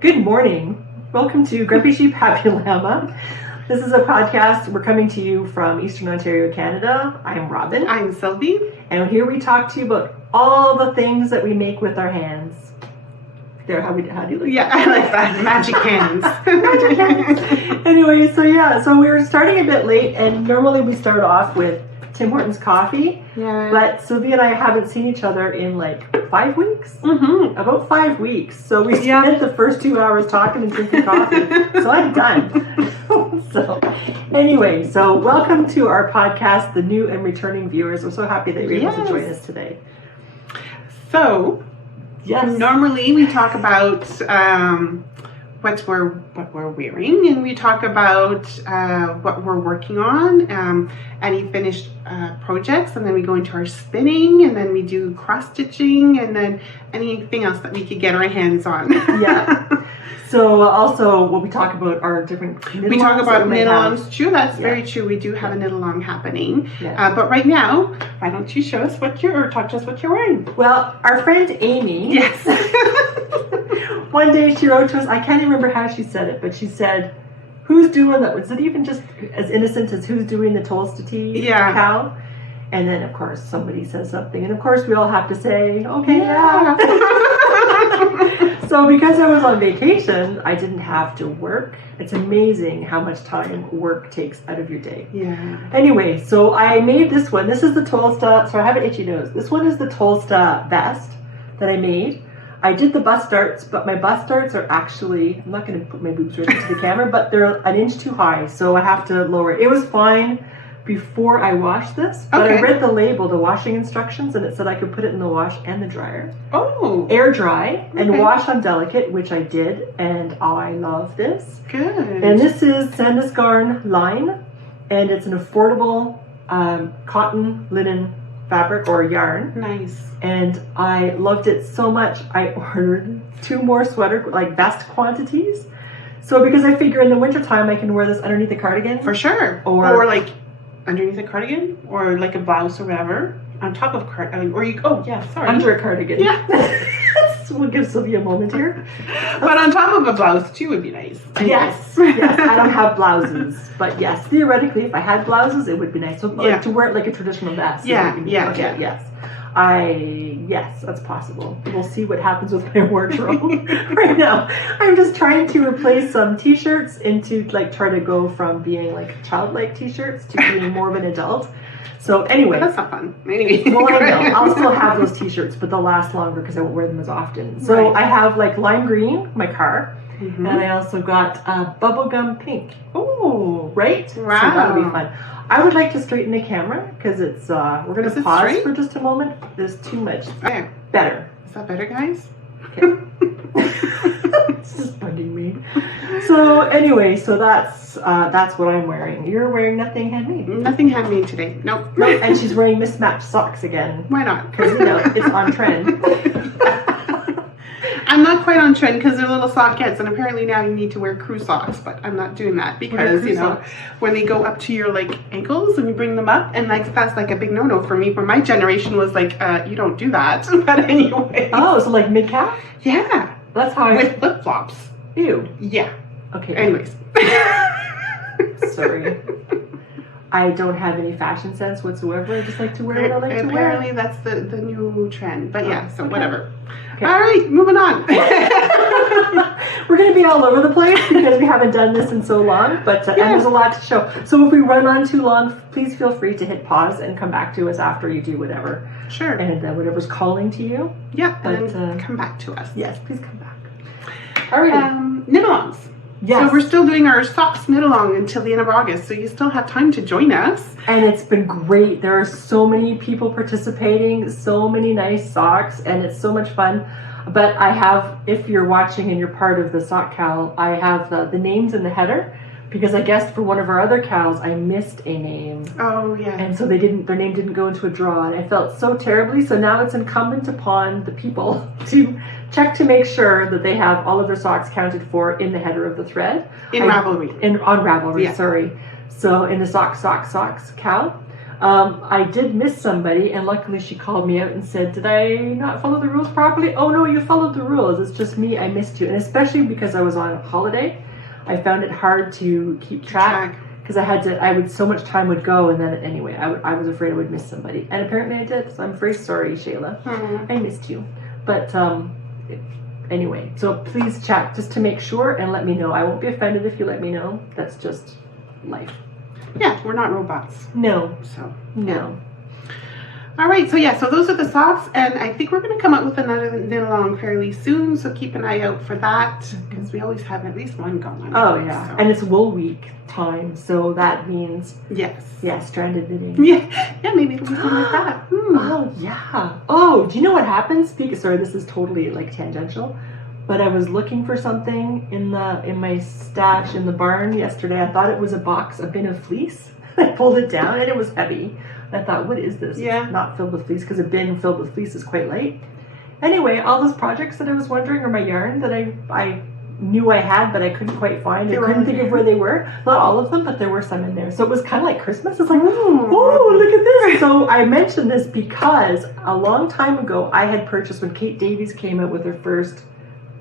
Good morning. Welcome to Grumpy Sheep, Happy Llama. This is a podcast. We're coming to you from Eastern Ontario, Canada. I'm Robin. I'm Sylvie. And here we talk to you about all the things that we make with our hands. There, how do you like Yeah, that? I like that. Magic hands. Magic hands. Anyway, so we're starting a bit late, and normally we start off with Tim Hortons coffee. Yeah. But Sylvia and I haven't seen each other in like 5 weeks. Mm-hmm. About 5 weeks. So we spent the first 2 hours talking and drinking coffee. So I'm done. So anyway, so welcome to our podcast, the new and returning viewers. I'm so happy that you're able to join us today. So, yes. Normally we talk about what we're wearing, and we talk about what we're working on, any finished projects, and then we go into our spinning, and then we do cross stitching, and then anything else that we could get our hands on. Yeah. So also, when we talk about our different knit-alongs, we talk about knit-alongs too. That's Yeah. very true. We do have a knit-along happening. Yeah. But right now, why don't you show us talk to us what you're wearing? Well, our friend Amy. Yes. One day she wrote to us. I can't even remember how she said it, but she said, "Who's doing that?" Was it even just as innocent as "Who's doing the Tolsta tea cow?" And then, of course, somebody says something, and of course, we all have to say, "Okay, yeah." So because I was on vacation, I didn't have to work. It's amazing how much time work takes out of your day. Yeah. Anyway, so I made this one. This is the Tolsta. So I have an itchy nose. This one is the Tolsta vest that I made. I did the bust darts, but my bust darts are actually, I'm not going to put my boobs right into the camera, but they're an inch too high, so I have to lower it. It was fine before I washed this, but I read the label, the washing instructions, and it said I could put it in the wash and the dryer. Oh. Air dry and wash on delicate, which I did, and I love this. Good. And this is Sandusgarn line, and it's an affordable cotton linen fabric or yarn. Nice. And I loved it so much, I ordered 2 more sweater, like vest quantities. So because I figure in the wintertime I can wear this underneath a cardigan. For sure. Or like underneath a cardigan, or like a blouse or whatever. On top of cardigan, or you, under a cardigan. Yeah. We'll give Sylvia a moment here. But on top of a blouse too would be nice. Yes, yes. I don't have blouses, but yes, theoretically, if I had blouses, it would be nice. So like, to wear it like a traditional vest. Yes. Yes, that's possible. We'll see what happens with my wardrobe. Right now, I'm just trying to replace some t-shirts into like try to go from being like childlike t-shirts to being more of an adult. So anyway, that's not fun. Anyway, well, I know I'll still have those t-shirts, but they'll last longer because I won't wear them as often. So I have like lime green, my car, and I also got bubblegum pink. Oh, right. Wow, so that'll be fun. I would like to straighten the camera because it's. We're going to pause for just a moment. There's too much. Okay. Better. Is that better, guys? Okay. This is bugging me. So anyway, so that's what I'm wearing. You're wearing nothing handmade. Nothing handmade today. Nope. And she's wearing mismatched socks again. Why not? Because it's on trend. I'm not quite on trend because they're little sockettes, and apparently now you need to wear crew socks, but I'm not doing that because when they go up to your like ankles and you bring them up, and like that's like a big no-no for me. For my generation was like, you don't do that. But anyway. Oh, so like mid-calf? Yeah. That's how with flip-flops. Ew. Yeah. Okay. Anyways. Sorry. I don't have any fashion sense whatsoever. I just like to wear what I like to wear. Apparently that's the new trend. But yeah, so whatever. Okay. All right, moving on. We're going to be all over the place because we haven't done this in so long, but and there's a lot to show. So if we run on too long, please feel free to hit pause and come back to us after you do whatever. Sure. And whatever's calling to you. Yeah, and then come back to us. Yes, please come back. All right. Knit-alongs. Yes. So we're still doing our socks knit-along until the end of August, so you still have time to join us. And it's been great. There are so many people participating, so many nice socks, and it's so much fun. But I have, if you're watching and you're part of the sock cowl, I have the names in the header, because I guessed for one of our other cows, I missed a name. Oh, yeah. And so their name didn't go into a draw, and I felt so terribly. So now it's incumbent upon the people to check to make sure that they have all of their socks counted for in the header of the thread. On Ravelry. On Ravelry, sorry. So in the socks cow. I did miss somebody, and luckily she called me out and said, did I not follow the rules properly? Oh no, you followed the rules. It's just me, I missed you. And especially because I was on holiday, I found it hard to keep track. Because I would so much time would go, and then anyway, I was afraid I would miss somebody, and apparently I did. So I'm very sorry, Shayla. I missed you, but anyway. So please check just to make sure and let me know. I won't be offended if you let me know. That's just life. Yeah, we're not robots. No. So no. All right, so yeah, so those are the socks, and I think we're going to come up with another knit along fairly soon, so keep an eye out for that, because we always have at least one going. Oh, yeah, so. And it's wool week time, so that means... Yes. Yeah, stranded knitting. Yeah, maybe it'll be something like that. Oh, yeah. Oh, do you know what happened? Sorry, this is totally, like, tangential, but I was looking for something in my stash in the barn yesterday. I thought it was a bin of fleece. I pulled it down, and it was heavy. I thought, what is this? Yeah. It's not filled with fleece, because a bin filled with fleece is quite light. Anyway, all those projects that I was wondering, or my yarn that I knew I had, but I couldn't quite find. I couldn't think of where they were. Not all of them, but there were some in there. So it was kind of like Christmas. It's like, oh, look at this. So I mentioned this because a long time ago, I had purchased, when Kate Davies came out with her first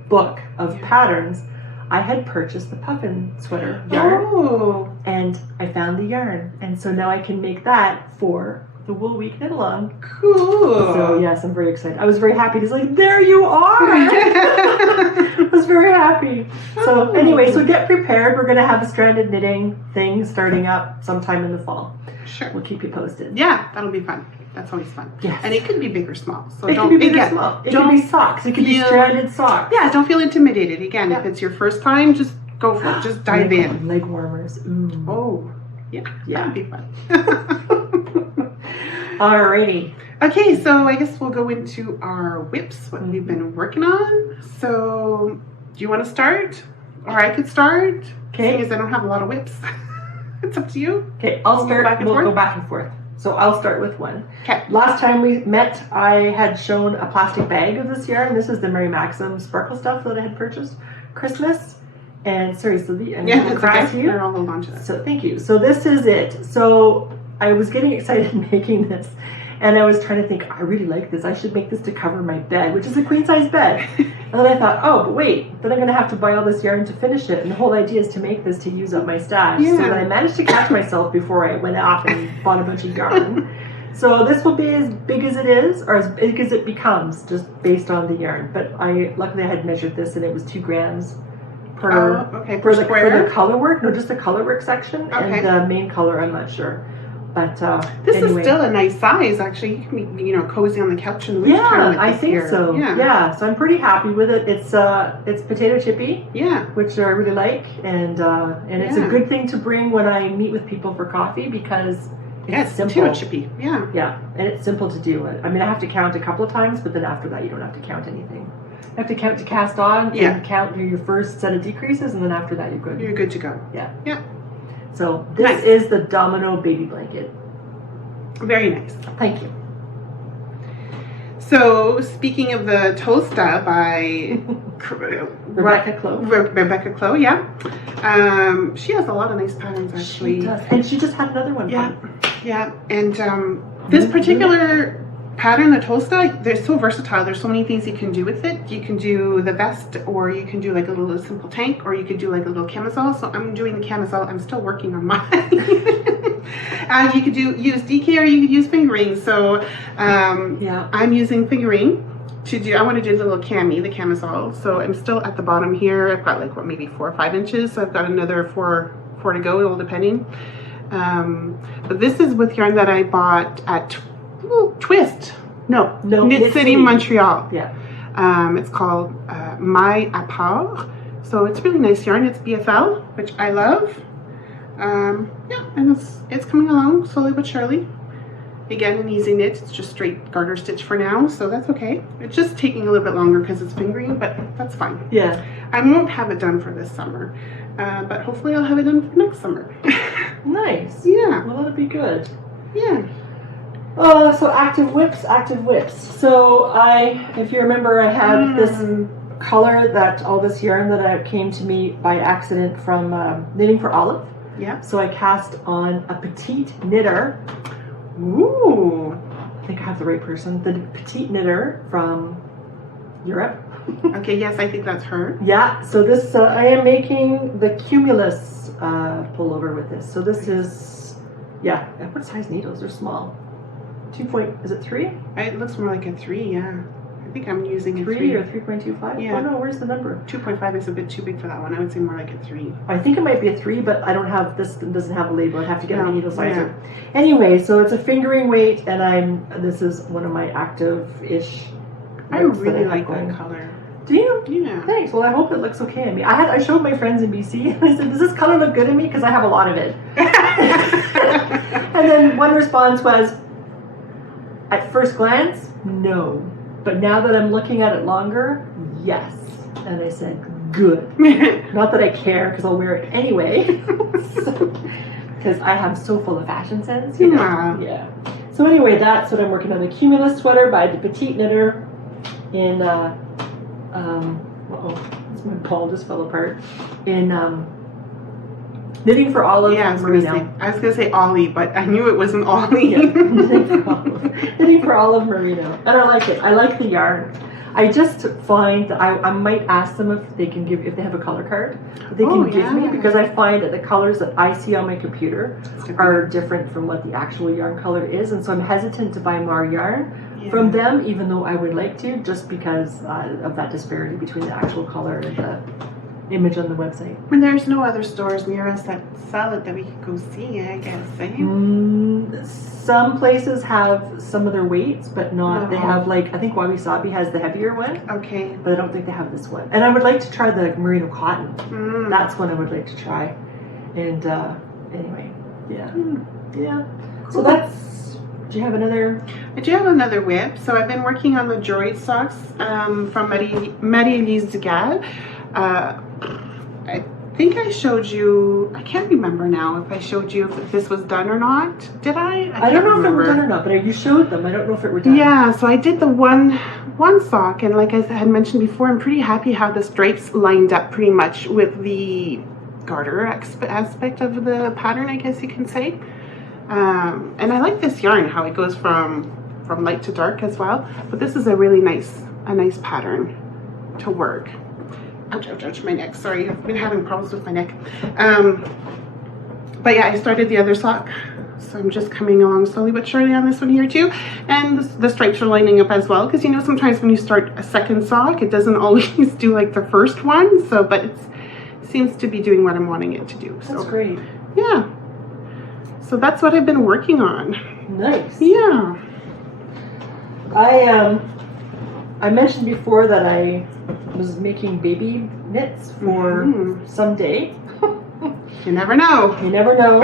book of patterns, I had purchased the puffin sweater yarn, and I found the yarn, and so now I can make that for the Wool Week knit along. Cool. So yes, I'm very excited. I was very happy. He's like, there you are. I was very happy. So anyway, so get prepared. We're going to have a stranded knitting thing starting up sometime in the fall. Sure. We'll keep you posted. Yeah, that'll be fun. That's always fun. Yes. And it could be big or small. So it could be big or small. It could be socks. It could be stranded socks. Yeah, don't feel intimidated. Again, if it's your first time, just go for it. Just dive in. Leg warmers. Ooh. Oh, yeah. That'd be fun. Alrighty. Okay, so I guess we'll go into our whips, what we've been working on. So, do you want to start? Or I could start? Okay. Because I don't have a lot of whips. It's up to you. Okay, I'll start. We'll go back and forth. So I'll start with one. Okay. Last time we met, I had shown a plastic bag of this yarn. This is the Mary Maxim sparkle stuff that I had purchased Christmas. And sorry, Sylvie, I'm going to cross you. I'll hold on to that. So thank you. So this is it. So I was getting excited making this, and I was trying to think, I really like this. I should make this to cover my bed, which is a queen size bed. And then I thought, oh, but wait, then I'm going to have to buy all this yarn to finish it. And the whole idea is to make this to use up my stash. So then I managed to catch myself before I went off and bought a bunch of yarn. So this will be as big as it is, or as big as it becomes, just based on the yarn. But luckily I had measured this, and it was 2 grams per, per the color work. No, just the color work section. Okay. And the main color, I'm not sure. But this is still a nice size, actually. You can be, cozy on the couch in the winter time. Yeah, I think so. Yeah, so I'm pretty happy with it. It's potato chippy. Yeah, which I really like, and it's a good thing to bring when I meet with people for coffee, because it's simple. Potato chippy. Yeah. Yeah, and it's simple to do. I mean, I have to count a couple of times, but then after that, you don't have to count anything. You have to count to cast on. And count your first set of decreases, and then after that, you're good. You're good to go. Yeah. Yeah. So this is the Domino baby blanket. Very nice. Thank you. So speaking of the Tolsta by Rebecca Clow. Rebecca Clow, yeah. She has a lot of nice patterns, actually. She does. And she just had another one. Yeah. And this particular pattern, the Tolsta, they're so versatile. There's so many things you can do with it. You can do the vest, or you can do like a little simple tank, or you could do like a little camisole. So I'm doing the camisole. I'm still working on mine. You could use DK, or you could use fingering. So I'm using fingering to do. I want to do the little the camisole. So I'm still at the bottom here. I've got like maybe 4 or 5 inches. So I've got another 4 to go, all depending. But this is with yarn that I bought at Twist. No, Knit City, Montreal. Yeah. It's called My Apart. So it's really nice yarn. It's BFL, which I love. And it's coming along slowly but surely. Again, an easy knit. It's just straight garter stitch for now, so that's okay. It's just taking a little bit longer because it's fingering, but that's fine. Yeah. I won't have it done for this summer, but hopefully I'll have it done for next summer. Nice. Yeah. Well, that'll be good. Yeah. So active whips. So if you remember, I had this color all this yarn that came to me by accident from Knitting for Olive. Yeah. So I cast on a petite knitter Ooh. I think I have the right person. The petite knitter from Europe. Okay, yes, I think that's her. Yeah, so this, I am making the Cumulus pullover with this. So this is, yeah, what size needles? They're small. 2 is it 3? It looks more like a 3, yeah. I think I'm using a 3 3. or 3.25? Yeah. Oh no, where's the number? 2.5 is a bit too big for that one. I would say more like a 3. I think it might be a 3, but I don't have, this doesn't have a label. I'd have to get a needle sizer. Yeah. Anyway, so it's a fingering weight, and this is one of my active-ish. I really like that color. Do you? Yeah. Thanks. Well, I hope it looks okay on me. I showed my friends in BC, and I said, does this color look good on me? Because I have a lot of it. And then one response was, at first glance, no. But now that I'm looking at it longer, yes. And I said, good. Not that I care, because I'll wear it anyway. Because I am so full of fashion sense, you know. Yeah. So anyway, that's what I'm working on. The Cumulus sweater by the petite knitter in, my ball just fell apart. In Knitting for Olive. Yeah, I was gonna say Ollie, but I knew it wasn't Ollie. Yeah, Knitting for Olive Merino, and I like it. I like the yarn. I just find that I might ask them if they can if they have a color card that they can give me, because I find that the colors that I see on my computer are different from what the actual yarn color is, and so I'm hesitant to buy more yarn from them, even though I would like to, just because of that disparity between the actual color and the image on the website. And there's no other stores near us that sell it that we could go see, I guess, eh? Some places have some of their weights, but not. They have, like, I think Wabi Sabi has the heavier one. Okay. But I don't think they have this one. And I would like to try the merino cotton. That's one I would like to try. And anyway, yeah. Yeah. Cool. So that's, do you have another? I do have another whip. So I've been working on the droid socks from Marie-Elise Degal. I think I showed you, I can't remember now if I showed you if this was done or not. Did I? I don't know if it were done or not, but you showed them. I don't know if it were done. Yeah, so I did the one sock, and like I had mentioned before, I'm pretty happy how the stripes lined up pretty much with the garter aspect of the pattern, I guess you can say. And I like this yarn, how it goes from light to dark as well. But this is a really nice pattern to work. Ouch, ouch, ouch, my neck. Sorry, I've been having problems with my neck. But yeah, I started the other sock. So I'm just coming along slowly but surely on this one here too. And the stripes are lining up as well. Because you know, sometimes when you start a second sock, it doesn't always do like the first one. So, but it seems to be doing what I'm wanting it to do. So, that's great. Yeah. So that's what I've been working on. Nice. Yeah. I mentioned before that I was making baby knits for someday. You never know. You never know.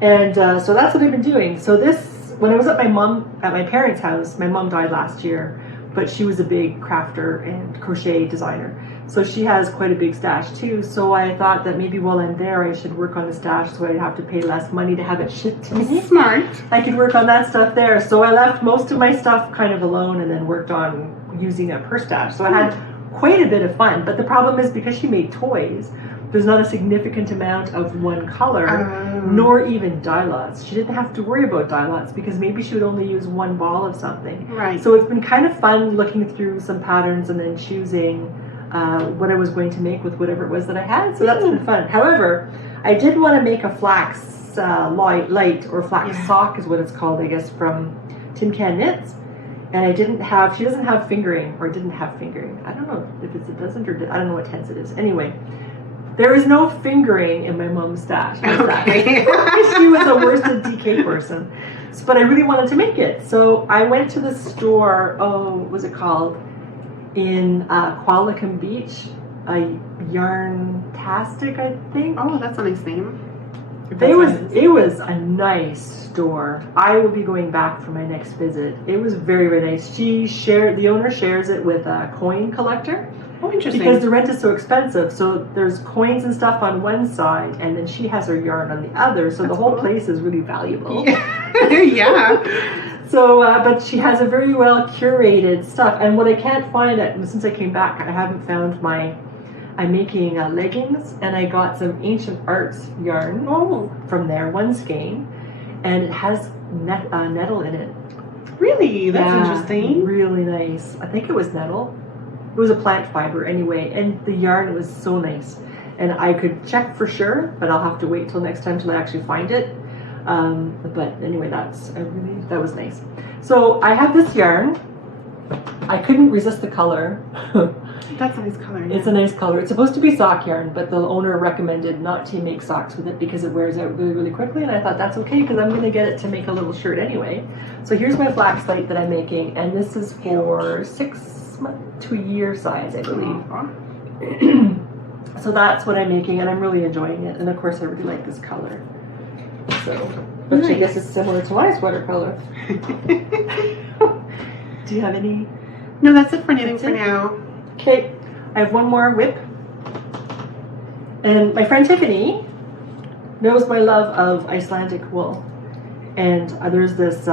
And so that's what I've been doing. So this, when I was at my parents' house, my mom died last year, but she was a big crafter and crochet designer. So she has quite a big stash too. So I thought that maybe while I'm there, I should work on the stash so I'd have to pay less money to have it shipped to me. Smart. I could work on that stuff there. So I left most of my stuff kind of alone and then worked on using up her stash. So I had quite a bit of fun. But the problem is, because she made toys, there's not a significant amount of one color, nor even dye lots. She didn't have to worry about dye lots because maybe she would only use one ball of something. Right. So it's been kind of fun looking through some patterns and then choosing what I was going to make with whatever it was that I had. So that's been fun. However, I did want to make a flax light or flax sock is what it's called, I guess, from Tin Can Knits. And she doesn't have fingering, or didn't have fingering. I don't know if it doesn't, or I don't know what tense it is. Anyway, there is no fingering in my mom's stash. Okay. She was a worsted DK person. But I really wanted to make it. So I went to the store, what was it called? In Qualicum Beach, Yarntastic, I think. Oh, that's a nice name. It was a nice store. I will be going back for my next visit. It was very, very nice. The owner shares it with a coin collector. Oh, interesting. Because the rent is so expensive. So there's coins and stuff on one side, and then she has her yarn on the other. So the whole place is really valuable. Yeah. So, but she has a very well curated stuff. And what I can't find, since I came back, I haven't found I'm making leggings, and I got some ancient arts yarn from there, one skein, and it has nettle in it. Really? That's interesting. Really nice. I think it was nettle. It was a plant fiber anyway, and the yarn was so nice. And I could check for sure, but I'll have to wait till next time till I actually find it. But anyway, that was nice. So I have this yarn. I couldn't resist the color. That's a nice color. Yeah. It's a nice color. It's supposed to be sock yarn, but the owner recommended not to make socks with it because it wears out really, really quickly. And I thought that's okay because I'm going to get it to make a little shirt anyway. So here's my flax plate that I'm making, and this is for 6 month to a year size, I believe. So that's what I'm making, and I'm really enjoying it. And of course, I really like this color. So, which I guess is similar to my sweater color. Do you have any? No, that's it for knitting for now. Okay, I have one more whip. And my friend Tiffany knows my love of Icelandic wool. And there's this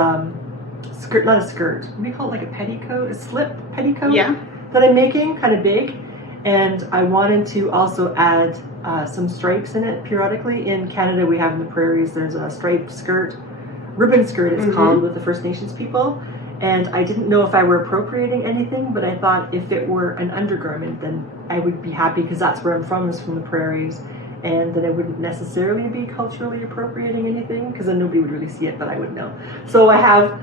skirt, not a skirt, what do you call it, like a petticoat, a slip petticoat? Yeah. That I'm making, kind of big. And I wanted to also add some stripes in it periodically. In Canada, we have in the prairies, there's a striped skirt, ribbon skirt it's called, with the First Nations people. And I didn't know if I were appropriating anything, but I thought if it were an undergarment, then I would be happy because that's where I'm from, is from the prairies. And then I wouldn't necessarily be culturally appropriating anything because then nobody would really see it, but I would know. So I have,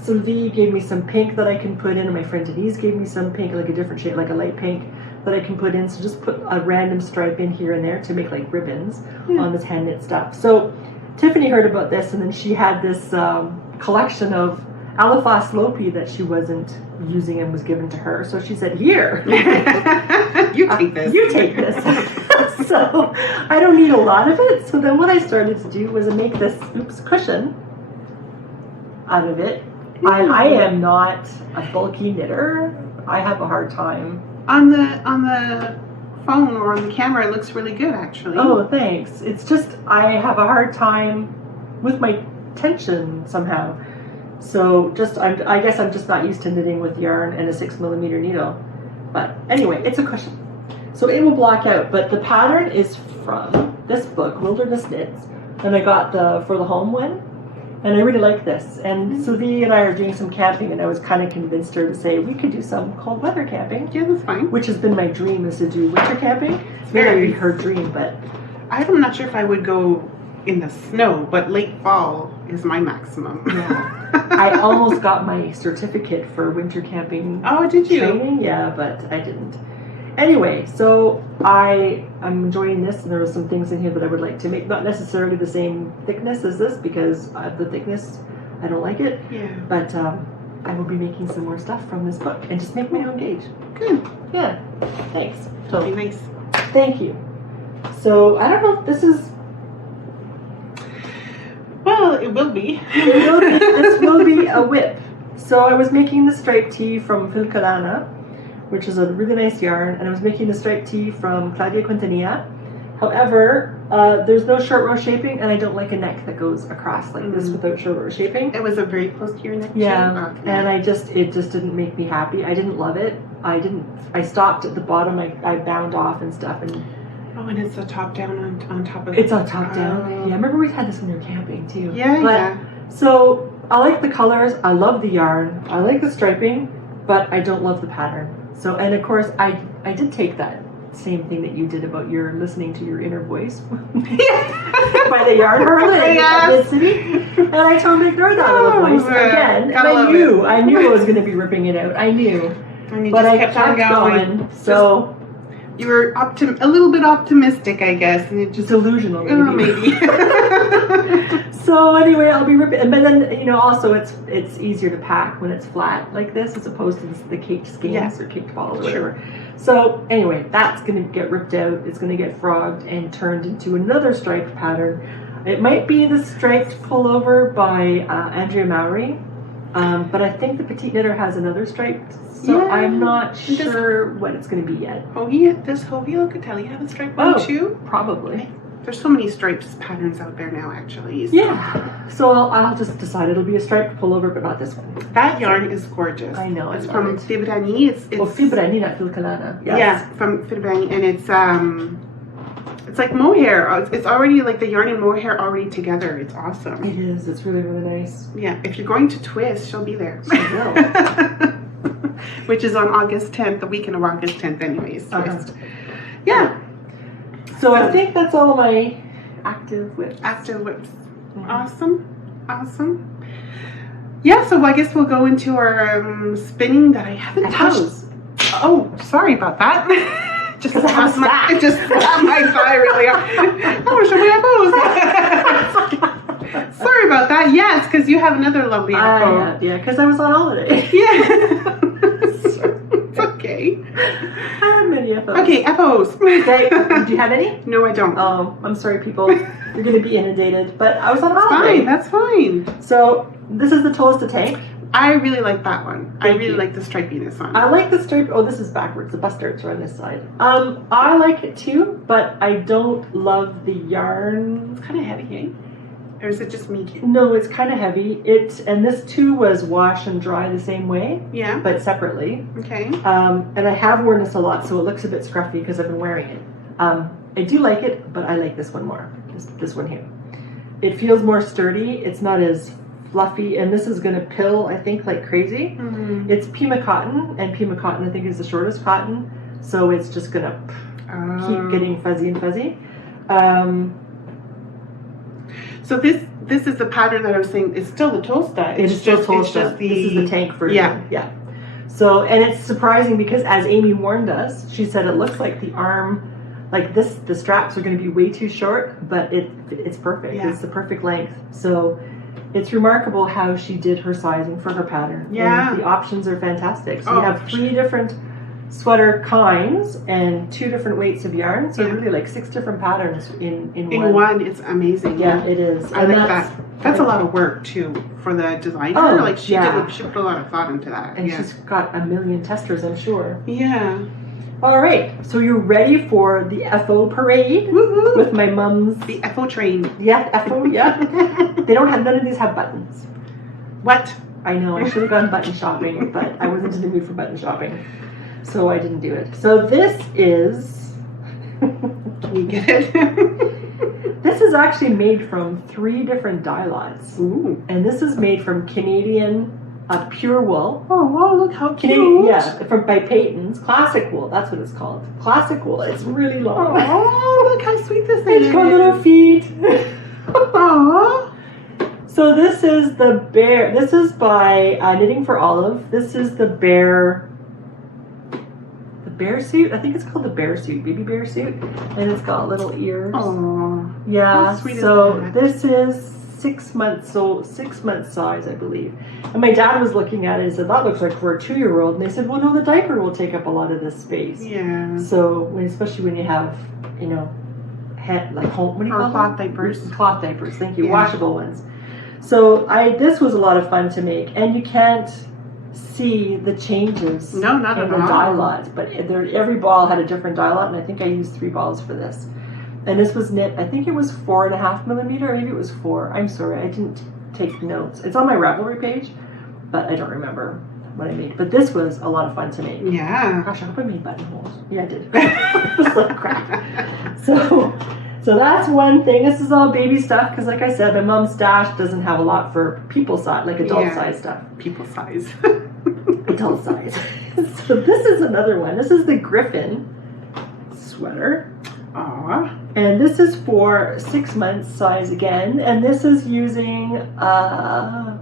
Sylvie gave me some pink that I can put in, and my friend Denise gave me some pink, like a different shade, like a light pink that I can put in. So just put a random stripe in here and there to make like ribbons on this hand knit stuff. So Tiffany heard about this, and then she had this collection of Alafas Lopi that she wasn't using and was given to her. So she said, here, you take this. You take this. So I don't need a lot of it. So then what I started to do was make this cushion out of it. I am not a bulky knitter. I have a hard time. On the phone or on the camera, it looks really good, actually. Oh, thanks. It's just I have a hard time with my tension somehow. So I guess I'm just not used to knitting with yarn and a 6mm needle. But anyway, it's a cushion. So it will block out, but the pattern is from this book, Wilderness Knits, and I got for the home one, and I really like this. And Sylvie and I are doing some camping, and I was kind of convinced her to say we could do some cold weather camping. Yeah, that's fine. Which has been my dream, is to do winter camping. Maybe her dream, but I'm not sure if I would go in the snow, but late fall is my maximum. Yeah. I almost got my certificate for winter camping. Oh, did you? Training, yeah, but I didn't. Anyway, so I'm enjoying this, and there are some things in here that I would like to make. Not necessarily the same thickness as this, because the thickness, I don't like it. Yeah. But I will be making some more stuff from this book and just make my own gauge. Good. Yeah. Thanks. That'll be nice. Thank you. So I don't know if this is. Well, it will be. This will be a whip. So I was making the striped tee from Filkalana, which is a really nice yarn, and I was making the striped tee from Claudia Quintanilla. However, there's no short row shaping, and I don't like a neck that goes across like this without short row shaping. It was a very close to your neck. Yeah, and it just didn't make me happy. I didn't love it. I stopped at the bottom. I bound off and stuff, and and it's a top down on top of it. It's a top down. Yeah, remember we had this when we were camping too. Yeah, So I like the colors. I love the yarn. I like the striping, but I don't love the pattern. So, and of course, I did take that same thing that you did about your listening to your inner voice by the yarn harlot in Mid-City, and I totally ignored that little voice again. And I knew I was going to be ripping it out. I knew, and you but just I kept kept on going. So you were a little bit optimistic, I guess, and it just delusional, maybe. So anyway, I'll be ripping, but then also it's easier to pack when it's flat like this as opposed to the caked skeins or caked balls or whatever. So anyway, that's going to get ripped out. It's going to get frogged and turned into another striped pattern. It might be the striped pullover by Andrea Mowry, but I think the Petite Knitter has another striped. So I'm not sure what it's going to be yet. Does Hovey Locatelli have a striped one too? Probably. There's so many stripes patterns out there now, actually. So. Yeah. So I'll just decide it'll be a striped pullover, but not this one. That yarn is gorgeous. I know. It's from Fibrani. It's Fibrani, not Filkalana. Yes. Yeah, from Fibrani, and It's like mohair. It's already like the yarn and mohair already together. It's awesome. It is. It's really, really nice. Yeah. If you're going to Twist, she'll be there. She will. Which is on August 10th, the weekend of August 10th anyways. Twist. Yeah. So I think that's all my active whips. Active whips. Awesome. Yeah, so I guess we'll go into our spinning that I haven't touched. Oh, sorry about that. Just slapped my thigh really hard. Oh, should we have those? Sorry about that. Yes, because you have another lovely FO. Yeah, because I was on holiday. Yeah. It's okay. I have many FOs. Okay, FOs. Okay. Do you have any? No, I don't. Oh, I'm sorry, people. You're going to be inundated. But I was on holiday. That's fine. So this is the Tolsta tank. I really like that one. Thank I really you. like the stripiness on it. I like the stripe. Oh, this is backwards. The bust darts are on this side. I like it too, but I don't love the yarn. It's kind of heavy, eh? Or is it just me? No, it's kind of heavy. And this too was wash and dry the same way. Yeah. But separately. Okay. And I have worn this a lot, so it looks a bit scruffy because I've been wearing it. I do like it, but I like this one more. This one here. It feels more sturdy. It's not as fluffy, and this is going to pill, I think, like crazy. Mm-hmm. It's Pima cotton, and Pima cotton I think is the shortest cotton, so it's just going to keep getting fuzzy and fuzzy. So this is the pattern that I was saying. It's still the Tolsta. It's just Tolsta. It's just this is the tank version. Yeah. So, and it's surprising because as Amy warned us, she said it looks like the arm, like this, the straps are going to be way too short, but it's perfect. Yeah. It's the perfect length. So it's remarkable how she did her sizing for her pattern. Yeah. And the options are fantastic. So you have 3 different sweater kinds and 2 different weights of yarn. So really like 6 different patterns in one. It's amazing. Yeah, it is. I like that. That's a lot of work too for the designer. Oh, like she put a lot of thought into that. And she's got a million testers, I'm sure. Yeah. All right, so you're ready for the FO parade. Woo-hoo. With my mom's. The FO train. Yeah, FO, yeah. None of these have buttons. What? I know, I should have gone button shopping, but I wasn't in the mood for button shopping. So I didn't do it. So this is... Can you get it? This is actually made from 3 different dye lots. Ooh. And this is made from Canadian pure wool. Oh, wow, look how cute. Yeah, by Peyton's. Classic wool, that's what it's called. Classic wool. It's really long. Oh, look how sweet this is. It's got little feet. Aww. So this is the bear. This is by Knitting for Olive. This is the bear suit. I think it's called the bear suit, baby bear suit. And it's got little ears. Oh. Yeah. How sweet So is that? this is 6 months, so 6 months size, I believe. And my dad was looking at it and said, that looks like for a 2-year-old. And they said, well, no, the diaper will take up a lot of this space. Yeah. So, especially when you have, like home, what do you call cloth them? diapers. Cloth diapers, thank you, washable ones. So this was a lot of fun to make. And you can't see the changes in the dye lot. But every ball had a different dye lot, and I think I used 3 balls for this. And this was knit, I think it was 4.5 millimeter, maybe it was 4. I'm sorry, I didn't take notes. It's on my Ravelry page, but I don't remember what I made. But this was a lot of fun to make. Yeah. Gosh, I hope I made buttonholes. Yeah, I did. It was like crap. So that's one thing. This is all baby stuff because, like I said, my mom's stash doesn't have a lot for people size, like adult size stuff. People size. Adult size. So this is another one. This is the Griffin sweater. Aww. And this is for 6 months size again. And this is using, that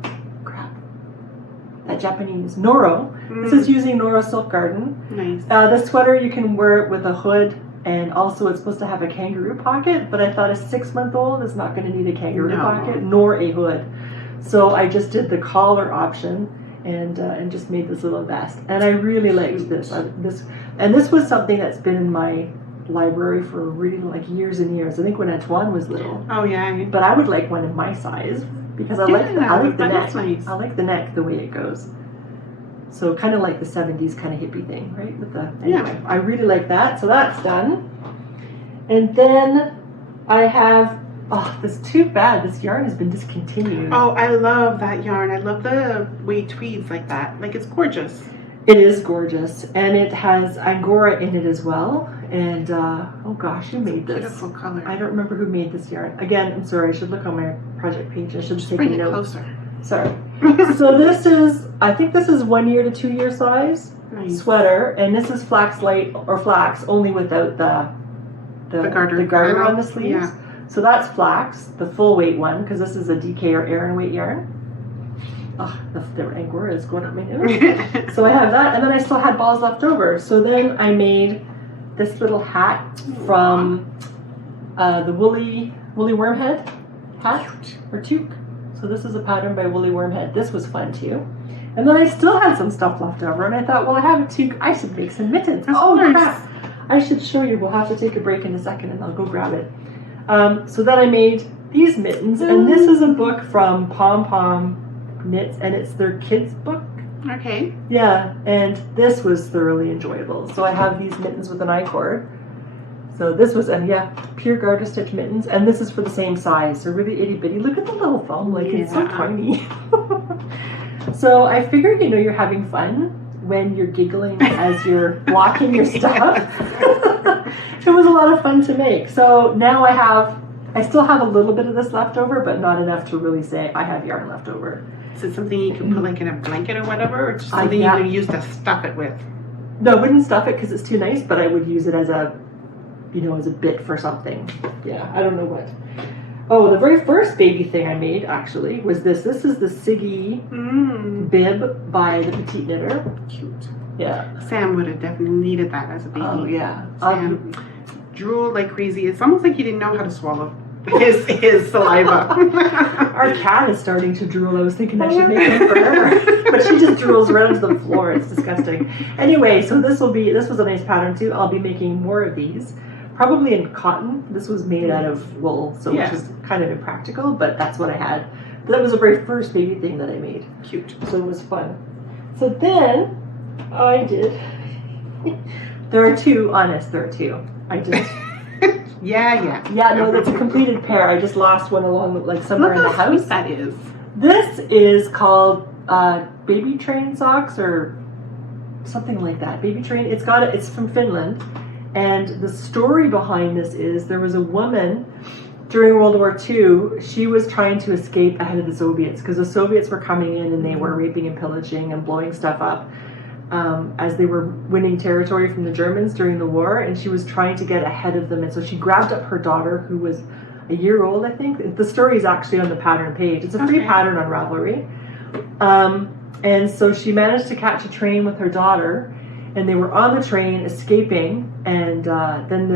Japanese, Noro. This is using Noro Silk Garden. Nice. The sweater, you can wear it with a hood. And also it's supposed to have a kangaroo pocket. But I thought a 6-month-old is not going to need a kangaroo pocket nor a hood. So I just did the collar option. And just made this little vest. And I really liked this. And this was something that's been in my library for really like years and years. I think when Antoine was little. Oh yeah. But I would like one in my size because I like the neck. Nice. I like the neck the way it goes. So kind of like the 70s kind of hippie thing, right? Anyway, I really like that. So that's done. And then I have this too bad. This yarn has been discontinued. Oh, I love that yarn. I love the way it tweeds like that. Like it's gorgeous. It is gorgeous, and it has Angora in it as well. And oh gosh, who made this? Beautiful color. I don't remember who made this yarn. Again, I'm sorry, I should look on my project page. I should take Bring a it note. closer. Sorry. So this is, I think this is 1 year to 2 year size sweater, and this is flax light or flax only without the garter on the sleeves. Yeah. So that's flax, the full weight one, because this is a DK or Aran weight yarn. Oh, the angora is going up my nose. So I have that, and then I still had balls left over. So then I made this little hat from the woolly wormhead hat or toque. So this is a pattern by Woolly Wormhead. This was fun too. And then I still had some stuff left over, and I thought, well, I have a toque. I should make some mittens. Oh crap! I should show you. We'll have to take a break in a second, and I'll go grab it. So then I made these mittens, and this is a book from Pom Pom Knits, and it's their kids book. Okay. Yeah, and this was thoroughly enjoyable. So I have these mittens with an I-cord. So this was, pure garter stitch mittens, and this is for the same size, so really itty bitty. Look at the little thumb, like it's so tiny. So I figured, you're having fun when you're giggling as you're blocking your stuff. It was a lot of fun to make. So now I still have a little bit of this left over, but not enough to really say I have yarn left over. Is it something you can put like in a blanket or whatever, or just something you can use to stuff it with? No, I wouldn't stuff it because it's too nice, but I would use it as a as a bit for something. Yeah, I don't know what. Oh, the very first baby thing I made actually was this. This is the Siggy bib by the Petite Knitter. Cute. Yeah. Sam would have definitely needed that as a baby. Oh yeah. Sam drooled like crazy. It's almost like he didn't know how to swallow his saliva. Our cat is starting to drool. I was thinking I should make it for her, but she just drools right onto the floor. It's disgusting. Anyway, so this was a nice pattern too. I'll be making more of these. Probably in cotton. This was made out of wool, so which is kind of impractical, but that's what I had. That was the very first baby thing that I made. Cute. So it was fun. So then I did. There are two. I just. Yeah, no, that's a completed pair. I just lost one along somewhere in the house. That is. This is called baby train socks or something like that. Baby train. It's from Finland. And the story behind this is there was a woman during World War II. She was trying to escape ahead of the Soviets because the Soviets were coming in and they were raping and pillaging and blowing stuff up as they were winning territory from the Germans during the war. And she was trying to get ahead of them. And so she grabbed up her daughter, who was a year old, I think. The story is actually on the pattern page. It's a free pattern on Ravelry. And so she managed to catch a train with her daughter. And they were on the train escaping, and then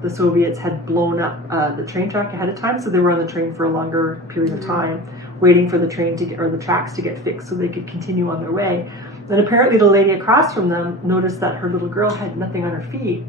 the Soviets had blown up the train track ahead of time, so they were on the train for a longer period of time, waiting for the train the tracks to get fixed so they could continue on their way. And apparently the lady across from them noticed that her little girl had nothing on her feet.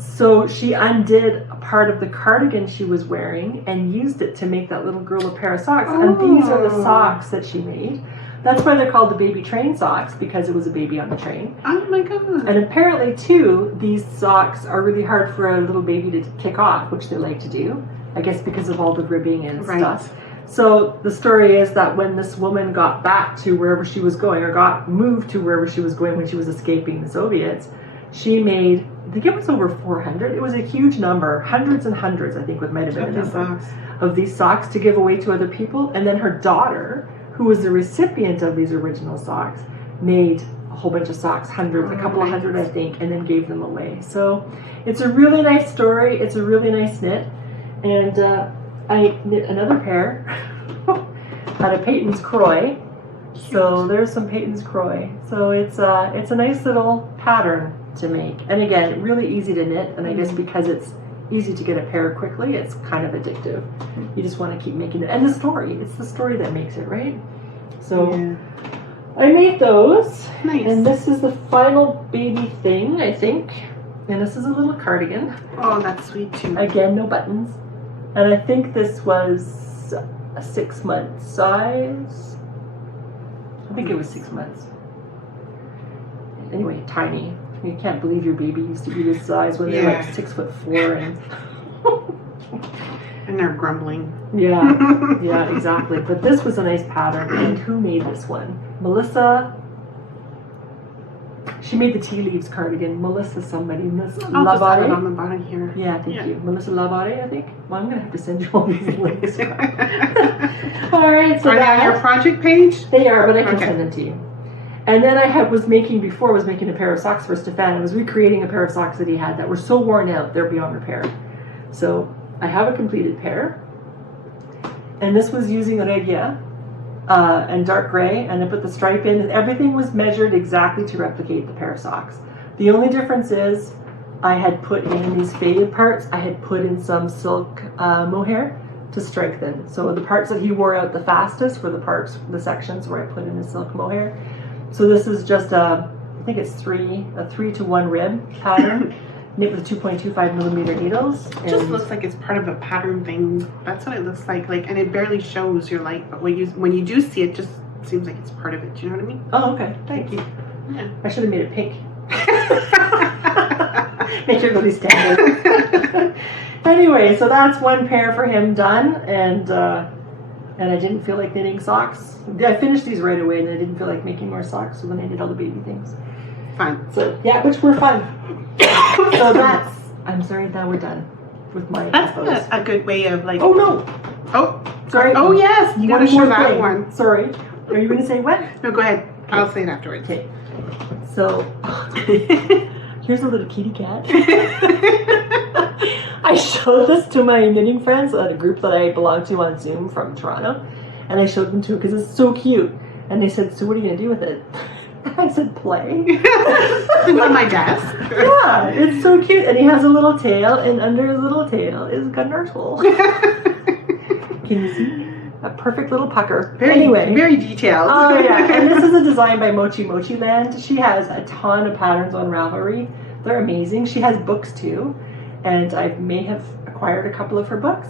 So she undid a part of the cardigan she was wearing and used it to make that little girl a pair of socks. And these are the socks that she made. That's why they're called the baby train socks, because it was a baby on the train. Oh my god. And apparently, too, these socks are really hard for a little baby to kick off, which they like to do. I guess because of all the ribbing and stuff. So the story is that when this woman got back to wherever she was going, or got moved to wherever she was going when she was escaping the Soviets, she made, I think it was over 400. It was a huge number, hundreds and hundreds, I think it might have been the number, of these socks to give away to other people. And then her daughter, who was the recipient of these original socks, made a whole bunch of socks, hundreds, a couple of hundred, I think, and then gave them away. So it's a really nice story. It's a really nice knit. And I knit another pair out of Peyton's Croy. So there's some Peyton's Croy. So it's a nice little pattern to make. And again, really easy to knit. And I guess because it's easy to get a pair quickly, it's kind of addictive. You just want to keep making it. And the story, it's the story that makes it, right? So I made those. Nice. And this is the final baby thing, I think. And this is a little cardigan. Oh, that's sweet too. Again, no buttons. And I think this was a 6-month size. I think it was 6 months. Anyway, tiny. You can't believe your baby used to be this size when they're like 6'4" and they're grumbling. Yeah, exactly. But this was a nice pattern. And who made this one? Melissa She made the tea leaves cardigan. Melissa somebody. Melissa I'll just have it Lavare. on the bottom here. Yeah, thank you. Melissa Lavare, I think. Well, I'm going to have to send you all these links. All right. So are they on your project page? They are, but I can send them to you. And then I was making a pair of socks for Stefan. I was recreating a pair of socks that he had that were so worn out, they're beyond repair. So I have a completed pair. And this was using regia and dark gray, and I put the stripe in, and everything was measured exactly to replicate the pair of socks. The only difference is I had put in these faded parts, I had put in some silk mohair to strengthen. So the parts that he wore out the fastest were the sections where I put in the silk mohair. So this is just I think it's a 3-to-1 rib pattern, knit with 2.25 millimeter needles. It just looks like it's part of a pattern thing. That's what it looks like, and it barely shows your light, but when you do see it, it just seems like it's part of it. Do you know what I mean? Oh, okay. Thank you. Yeah. I should have made it pink. Make it really standard. Anyway, so that's one pair for him done, and I didn't feel like knitting socks. I finished these right away, and I didn't feel like making more socks, so then I did all the baby things. Fun. So yeah, which were fun. So that's. I'm sorry. Now we're done with my. That's a good way of like. Oh no. Oh. Sorry. Oh yes. You gotta show that one. Sorry. Are you gonna say what? No, go ahead. I'll say it afterwards. Okay. So here's a little kitty cat. I showed this to my knitting friends at a group that I belong to on Zoom from Toronto, and I showed them to because it's so cute. And they said, "So what are you gonna do with it?" I said, "Play." It's on my desk. Yeah, it's so cute, and he has a little tail, and under his little tail is a nurtle. Can you see? A perfect little pucker. Very detailed. Oh yeah, and this is a design by Mochi Mochi Land. She has a ton of patterns on Ravelry. They're amazing. She has books too, and I may have acquired a couple of her books.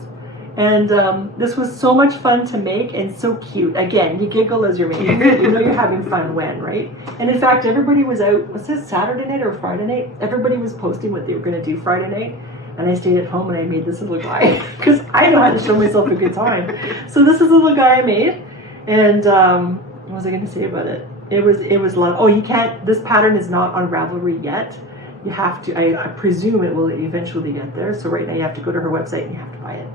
And this was so much fun to make and so cute. Again, you giggle as you're making it. You know you're having fun when, right? And in fact, everybody was out, was this Saturday night or Friday night? Everybody was posting what they were going to do Friday night. And I stayed at home and I made this little guy because I know how to show myself a good time. So this is a little guy I made. And what was I going to say about it? It was love. Oh, you can't, this pattern is not on Ravelry yet. You have to, I presume it will eventually get there. So right now you have to go to her website and you have to buy it.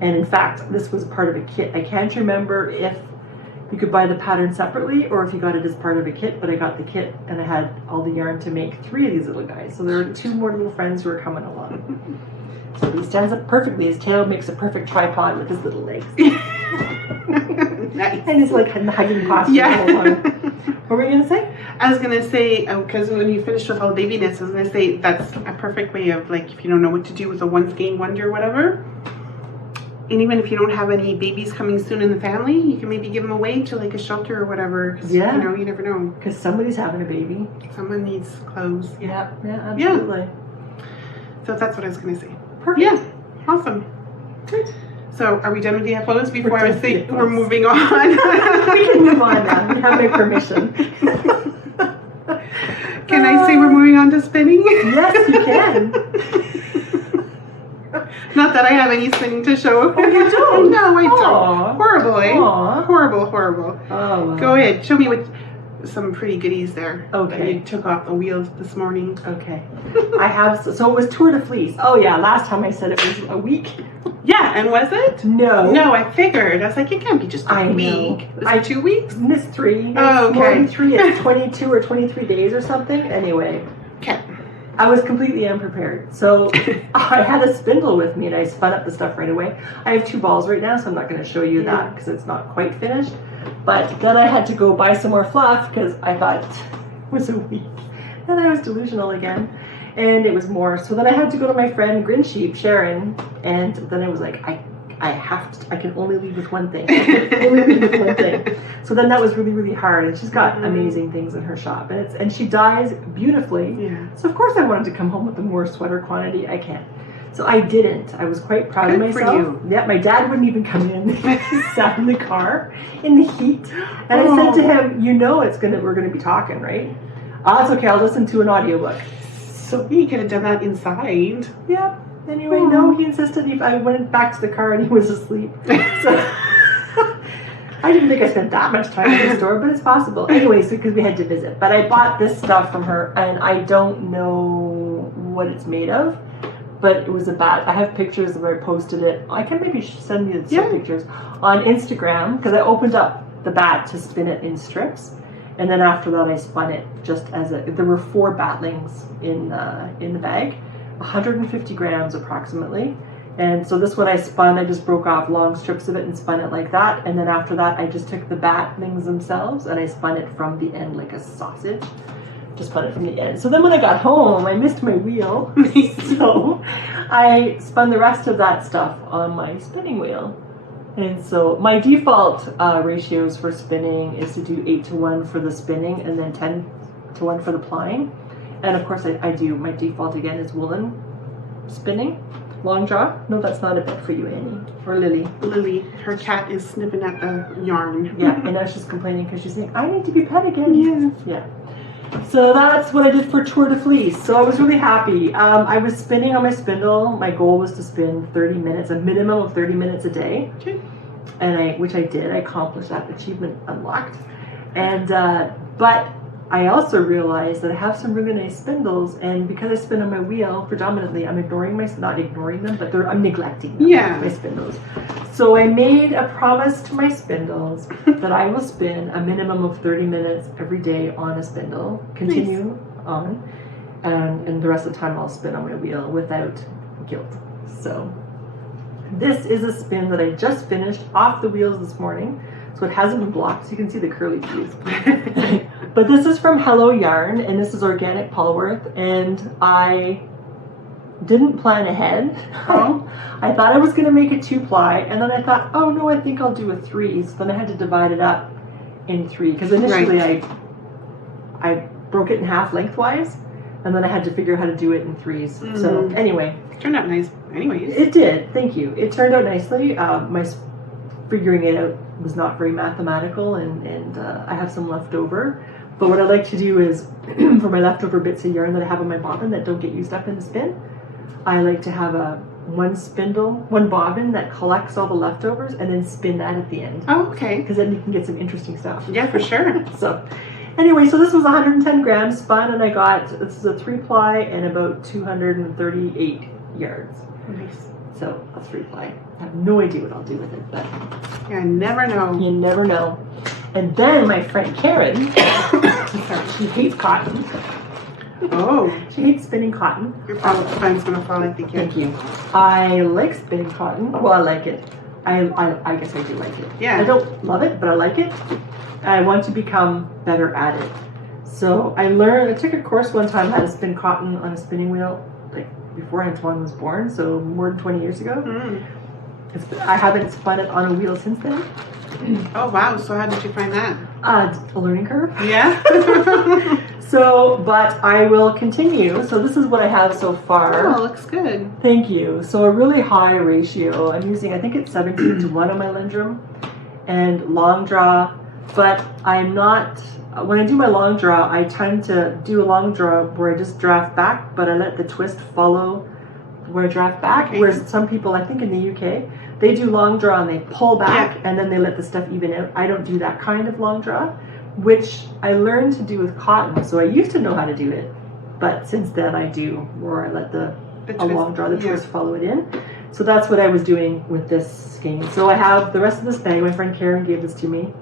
And in fact, this was part of a kit. I can't remember if you could buy the pattern separately or if you got it as part of a kit, but I got the kit and I had all the yarn to make 3 of these little guys. So there are 2 more little friends who are coming along. So he stands up perfectly. His tail makes a perfect tripod with his little legs. Nice. And he's like hugging posture the whole time. What were you going to say? I was going to say, because when you finished with all the baby knits, I was going to say that's a perfect way of, like, if you don't know what to do with a one skein wonder or whatever, and even if you don't have any babies coming soon in the family, you can maybe give them away to like a shelter or whatever. Yeah. You know, you never know. Because somebody's having a baby. Someone needs clothes. Yeah, absolutely. Yeah. So that's what I was going to say. Perfect. Yeah. Awesome. Good. So are we done with the FOs before I think we're moving on? We can move on now. We have my permission. Can I say we're moving on to spinning? Yes, you can. Not that I have any spinning to show. Oh, you don't? No, I Aww. don't. Horrible, eh? Aww. Horrible, horrible. Oh, wow. Go ahead. Show me what some pretty goodies there. Okay. You took off the wheels this morning. Okay. I have, so it was Tour de Fleece. Oh yeah, last time I said it was a week. Yeah, and was it? No. No, I figured. I was like, it can't be just a I know. week. Was it 2 weeks? Missed 3. Oh, okay. More than 3. It's 22 or 23 days or something. Anyway. Okay. I was completely unprepared. So I had a spindle with me and I spun up the stuff right away. I have 2 balls right now, so I'm not going to show you that because it's not quite finished. But then I had to go buy some more fluff because I thought it was a week. And I was delusional again. And it was more. So then I had to go to my friend Grin Sheep, Sharon, and then I was like, I can only leave with one thing. I can only leave with one thing. So then that was really, really hard. And she's got amazing things in her shop. And she dyes beautifully. Yeah. So of course I wanted to come home with the more sweater quantity I can. So I didn't. I was quite proud of myself. For you. Yeah, my dad wouldn't even come in. He sat in the car in the heat. And I said to him, you know we're gonna be talking, right? It's okay, I'll listen to an audiobook. So he could have done that inside. Yeah. Anyway, no, he insisted. I went back to the car and he was asleep. So, I didn't think I spent that much time in the store, but it's possible. Anyways, because we had to visit. But I bought this stuff from her, and I don't know what it's made of, but it was a bat. I have pictures where I posted it. I can maybe send you some pictures on Instagram, because I opened up the bat to spin it in strips, and then after that I spun it just as there were 4 batlings in the bag, 150 grams approximately. And so this one I spun, I just broke off long strips of it and spun it like that. And then after that, I just took the batlings themselves and I spun it from the end like a sausage. Just spun it from the end. So then when I got home, I missed my wheel. So I spun the rest of that stuff on my spinning wheel. And so my default ratios for spinning is to do 8:1 for the spinning and then 10:1 for the plying. And of course I do, my default again is woolen spinning. Long jaw? No, that's not a bit for you, Annie. Or Lily. Lily, her cat is snipping at the yarn. Yeah, and now she's complaining because she's saying, I need to be pet again. Yeah. So that's what I did for Tour de Fleece. So I was really happy. I was spinning on my spindle. My goal was to spin 30 minutes, a minimum of 30 minutes a day. Okay. And which I did. I accomplished that, achievement unlocked. And but I also realized that I have some really nice spindles, and because I spin on my wheel predominantly, I'm not ignoring them, but I'm neglecting them, my spindles. So I made a promise to my spindles that I will spin a minimum of 30 minutes every day on a spindle, continue on, and the rest of the time I'll spin on my wheel without guilt. So this is a spin that I just finished off the wheels this morning. So it hasn't been blocked, so you can see the curly Q's. But this is from Hello Yarn, and this is organic Polworth, and I didn't plan ahead. Oh. I thought I was going to make a 2-ply, and then I thought, oh no, I think I'll do a 3. So then I had to divide it up in 3, because initially I broke it in half lengthwise, and then I had to figure out how to do it in 3s. So anyway. It turned out nice anyways. It did, thank you. It turned out nicely. My figuring it out was not very mathematical, and I have some left over. But what I like to do is, for my leftover bits of yarn that I have on my bobbin that don't get used up in the spin, I like to have one bobbin that collects all the leftovers and then spin that at the end. Oh, okay. Because then you can get some interesting stuff. Yeah, for sure. So anyway, so this was 110 grams spun, and this is a 3-ply and about 238 yards. Nice. So a 3-ply. I have no idea what I'll do with it, but you never know. You never know. And then my friend Karen, she hates cotton. Oh. She hates spinning cotton. Your phone's gonna fall, I think. Thank you. I like spinning cotton. Well, I like it. I guess I do like it. Yeah. I don't love it, but I like it. I want to become better at it. So I took a course one time how to spin cotton on a spinning wheel, like before Antoine was born, so more than 20 years ago. I haven't spun it on a wheel since then. Oh wow, so how did you find that? A learning curve. Yeah. But I will continue. So this is what I have so far. Oh, looks good. Thank you. So a really high ratio. I'm using, I think it's 17:1 on my Lindrum and long draw, but I'm not, when I do my long draw, I tend to do a long draw where I just draft back, but I let the twist follow where I draft back, whereas some people, I think in the UK, they do long draw and they pull back and then they let the stuff even out. I don't do that kind of long draw, which I learned to do with cotton. So I used to know how to do it, but since then I do where I let the long draw, the twist follow it in. So that's what I was doing with this skein. So I have the rest of this bag. My friend Karen gave this to me.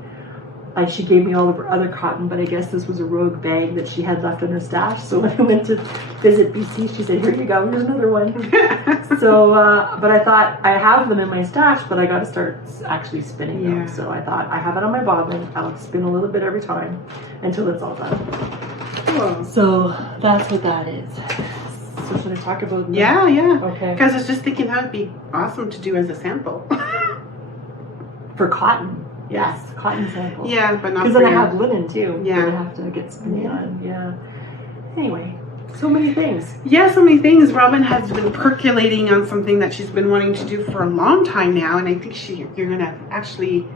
She gave me all of her other cotton, but I guess this was a rogue bag that she had left in her stash. So when I went to visit BC, she said, here you go, here's another one. So, but I thought, I have them in my stash, but I got to start actually spinning them. So I thought, I have it on my bobbin. I'll spin a little bit every time until it's all done. Cool. So that's what that is. So should I talk about that? Yeah. Okay. Because I was just thinking that would be awesome to do as a sample. For cotton. Yes, cotton samples. Yeah, but not because then I have linen too. Yeah, that I have to get spinning on. Yeah. Anyway, so many things. Yeah, so many things. Robin has been percolating on something that she's been wanting to do for a long time now, and I think you're gonna actually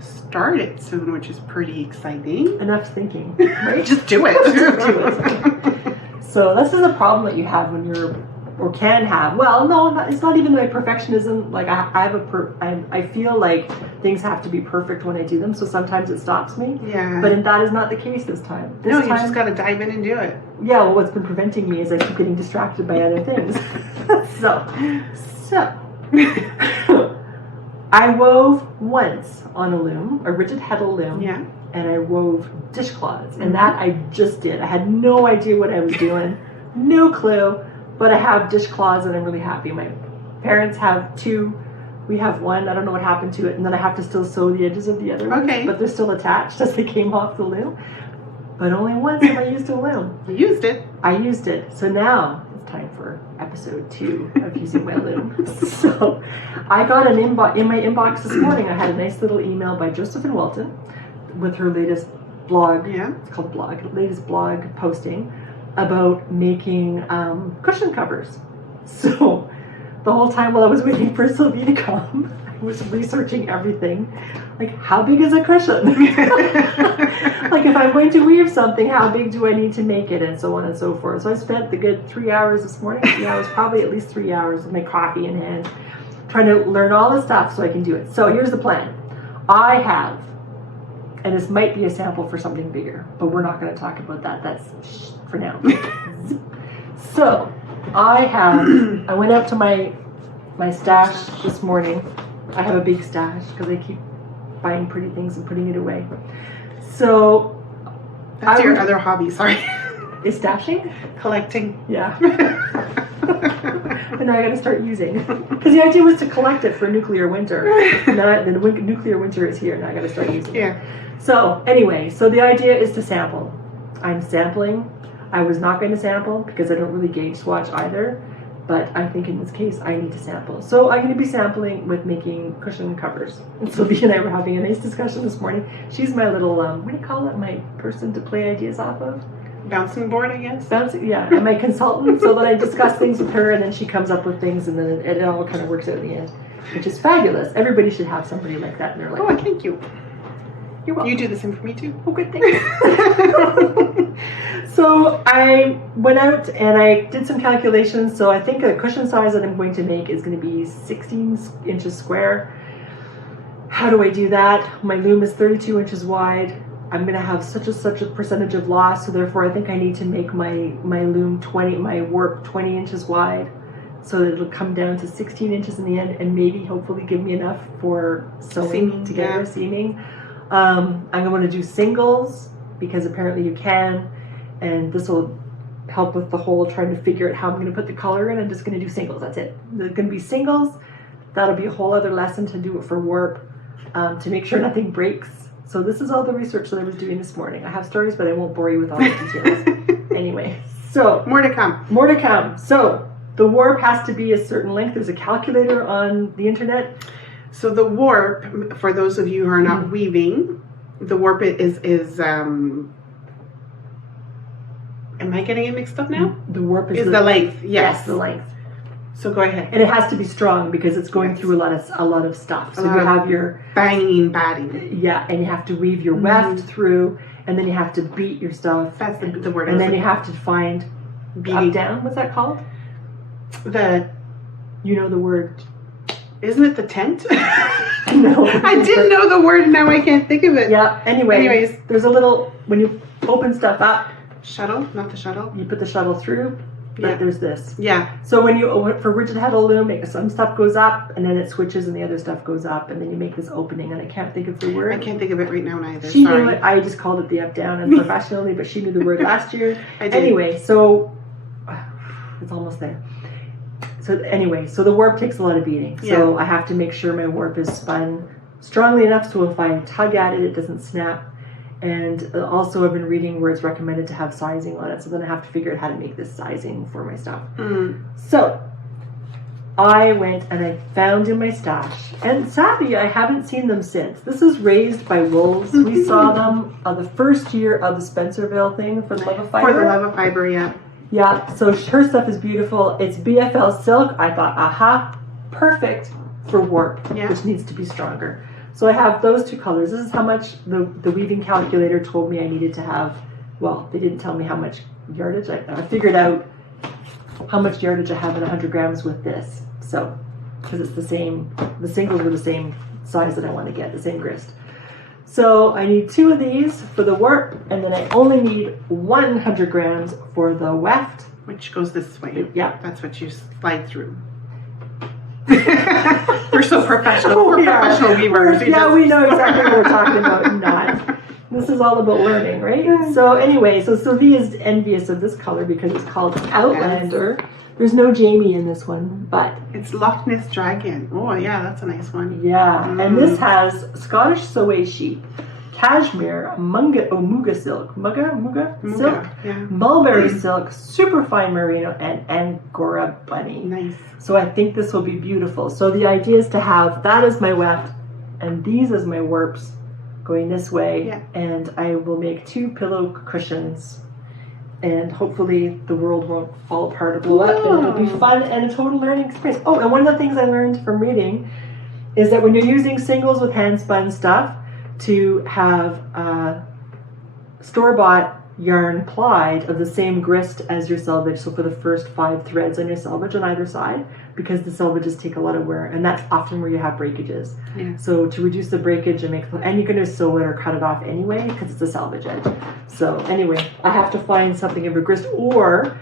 start it soon, which is pretty exciting. Enough thinking, right? Just do it. Just do it. So this is a problem that you have when you're or can have. Well, no, it's not even my perfectionism. Like I feel like things have to be perfect when I do them, so sometimes it stops me. Yeah. But that is not the case this time. You just got to dive in and do it. Yeah, well, what's been preventing me is I keep getting distracted by other things. So I wove once on a loom, a rigid heddle loom. Yeah. And I wove dishcloths, and that I just did. I had no idea what I was doing, no clue, but I have dishcloths and I'm really happy. My parents have 2. We have 1. I don't know what happened to it, and then I have to still sew the edges of the other ones, but they're still attached as they came off the loom. But only once have I used a loom. You used it. I used it. So now it's time for episode 2 of using my loom. So I got in my inbox this morning. I had a nice little email by Josephine Walton with her latest blog. Yeah. It's called blog. Latest blog posting about making cushion covers. So the whole time while I was waiting for Sylvie to come, I was researching everything. Like, how big is a cushion? Like, if I'm going to weave something, how big do I need to make it? And so on and so forth. So I spent the good 3 hours this morning. 3 hours, probably at least 3 hours with my coffee in hand, trying to learn all the stuff so I can do it. So here's the plan. I have, and this might be a sample for something bigger, but we're not going to talk about that. That's for now. So I went out to my stash this morning. I have a big stash because I keep buying pretty things and putting it away. So that's your other hobby, sorry. Is stashing? Collecting. Yeah. And now I got to start using. Because the idea was to collect it for nuclear winter. Now the nuclear winter is here. Now I got to start using it. So anyway, so the idea is to sample. I'm sampling. I was not going to sample because I don't really gauge swatch either. But I think in this case, I need to sample. So I'm going to be sampling with making cushion covers. And Sylvie and I were having a nice discussion this morning. She's my little, what do you call it? My person to play ideas off of? Bouncing board, I guess. Yeah, and my consultant, so that I discuss things with her, and then she comes up with things, and then it all kind of works out in the end, which is fabulous. Everybody should have somebody like that in their life. Oh, thank you. You're welcome. You do the same for me too. Oh, good, thank you. So I went out and I did some calculations. So I think a cushion size that I'm going to make is going to be 16 inches square. How do I do that? My loom is 32 inches wide. I'm going to have such a percentage of loss, so therefore I think I need to make my loom my warp 20 inches wide, so that it'll come down to 16 inches in the end, and maybe hopefully give me enough for sewing together, seaming. I'm going to do singles because apparently you can, and this will help with the whole trying to figure out how I'm going to put the color in. I'm just going to do singles. That's it. They're going to be singles. That'll be a whole other lesson to do it for warp, to make sure nothing breaks. So this is all the research that I was doing this morning. I have stories, but I won't bore you with all the details. Anyway, so more to come. More to come. So the warp has to be a certain length. There's a calculator on the internet. So the warp, for those of you who are not weaving, the warp is am I getting it mixed up now? The warp is the length. Yes, the length. So go ahead. And it has to be strong because it's going through a lot of stuff. So you have your banging, batting. Yeah, and you have to weave your weft through, and then you have to beat your stuff. That's the word. And then you have to find beating. Up down. What's that called? You know the word. Isn't it the tent? No. I didn't know the word, now I can't think of it. Yeah. Anyways, there's a little, when you open stuff up. Shuttle, not the shuttle. You put the shuttle through. But there's this. Yeah. So when you for rigid heddle loom, some stuff goes up and then it switches and the other stuff goes up, and then you make this opening, and I can't think of the word. I can't think of it right now either. She knew it. I just called it the up down and professionally, but she knew the word last year. I did. Anyway, so it's almost there. So anyway, so the warp takes a lot of beating. So I have to make sure my warp is spun strongly enough so if I tug at it, it doesn't snap. And also I've been reading where it's recommended to have sizing on it, so then I have to figure out how to make this sizing for my stuff. So I went and I found in my stash, and sadly I haven't seen them since. This is Raised by Wolves. We saw them the first year of the Spencerville thing for the Love of Fibre. For the Love of Fibre, yeah. Yeah, so her stuff is beautiful. It's BFL silk. I thought, aha, perfect for warp, which needs to be stronger. So I have those two colors. This is how much the weaving calculator told me I needed to have. Well, they didn't tell me how much yardage. I figured out how much yardage I have in 100 grams with this. So, because it's the same, the singles were the same size that I want to get, the same grist. So I need 2 of these for the warp, and then I only need 100 grams for the weft. Which goes this way. Yeah. That's what you slide through. We're so professional. We're professional weavers. Yeah, we know exactly what we're talking about. Not. This is all about learning, right? So anyway, so Sylvie is envious of this color because it's called Outlander. There's no Jamie in this one, but it's Loch Ness Dragon. Oh yeah, that's a nice one. Yeah, and this has Scottish Soay sheep, cashmere, Muga silk, Muga silk, mulberry silk, superfine merino, and Angora bunny. Nice. So I think this will be beautiful. So the idea is to have that as my weft, and these as my warps, going this way, and I will make 2 pillow cushions. And hopefully the world won't fall apart or blow up, and it'll be fun and a total learning experience. Oh, and one of the things I learned from reading is that when you're using singles with hand spun stuff, to have store-bought yarn plied of the same grist as your selvage. So for the first 5 threads on your selvage on either side, because the selvages take a lot of wear, and that's often where you have breakages. Yeah. So to reduce the breakage and and you're going to sew it or cut it off anyway because it's a selvage edge. So anyway, I have to find something of a grist, or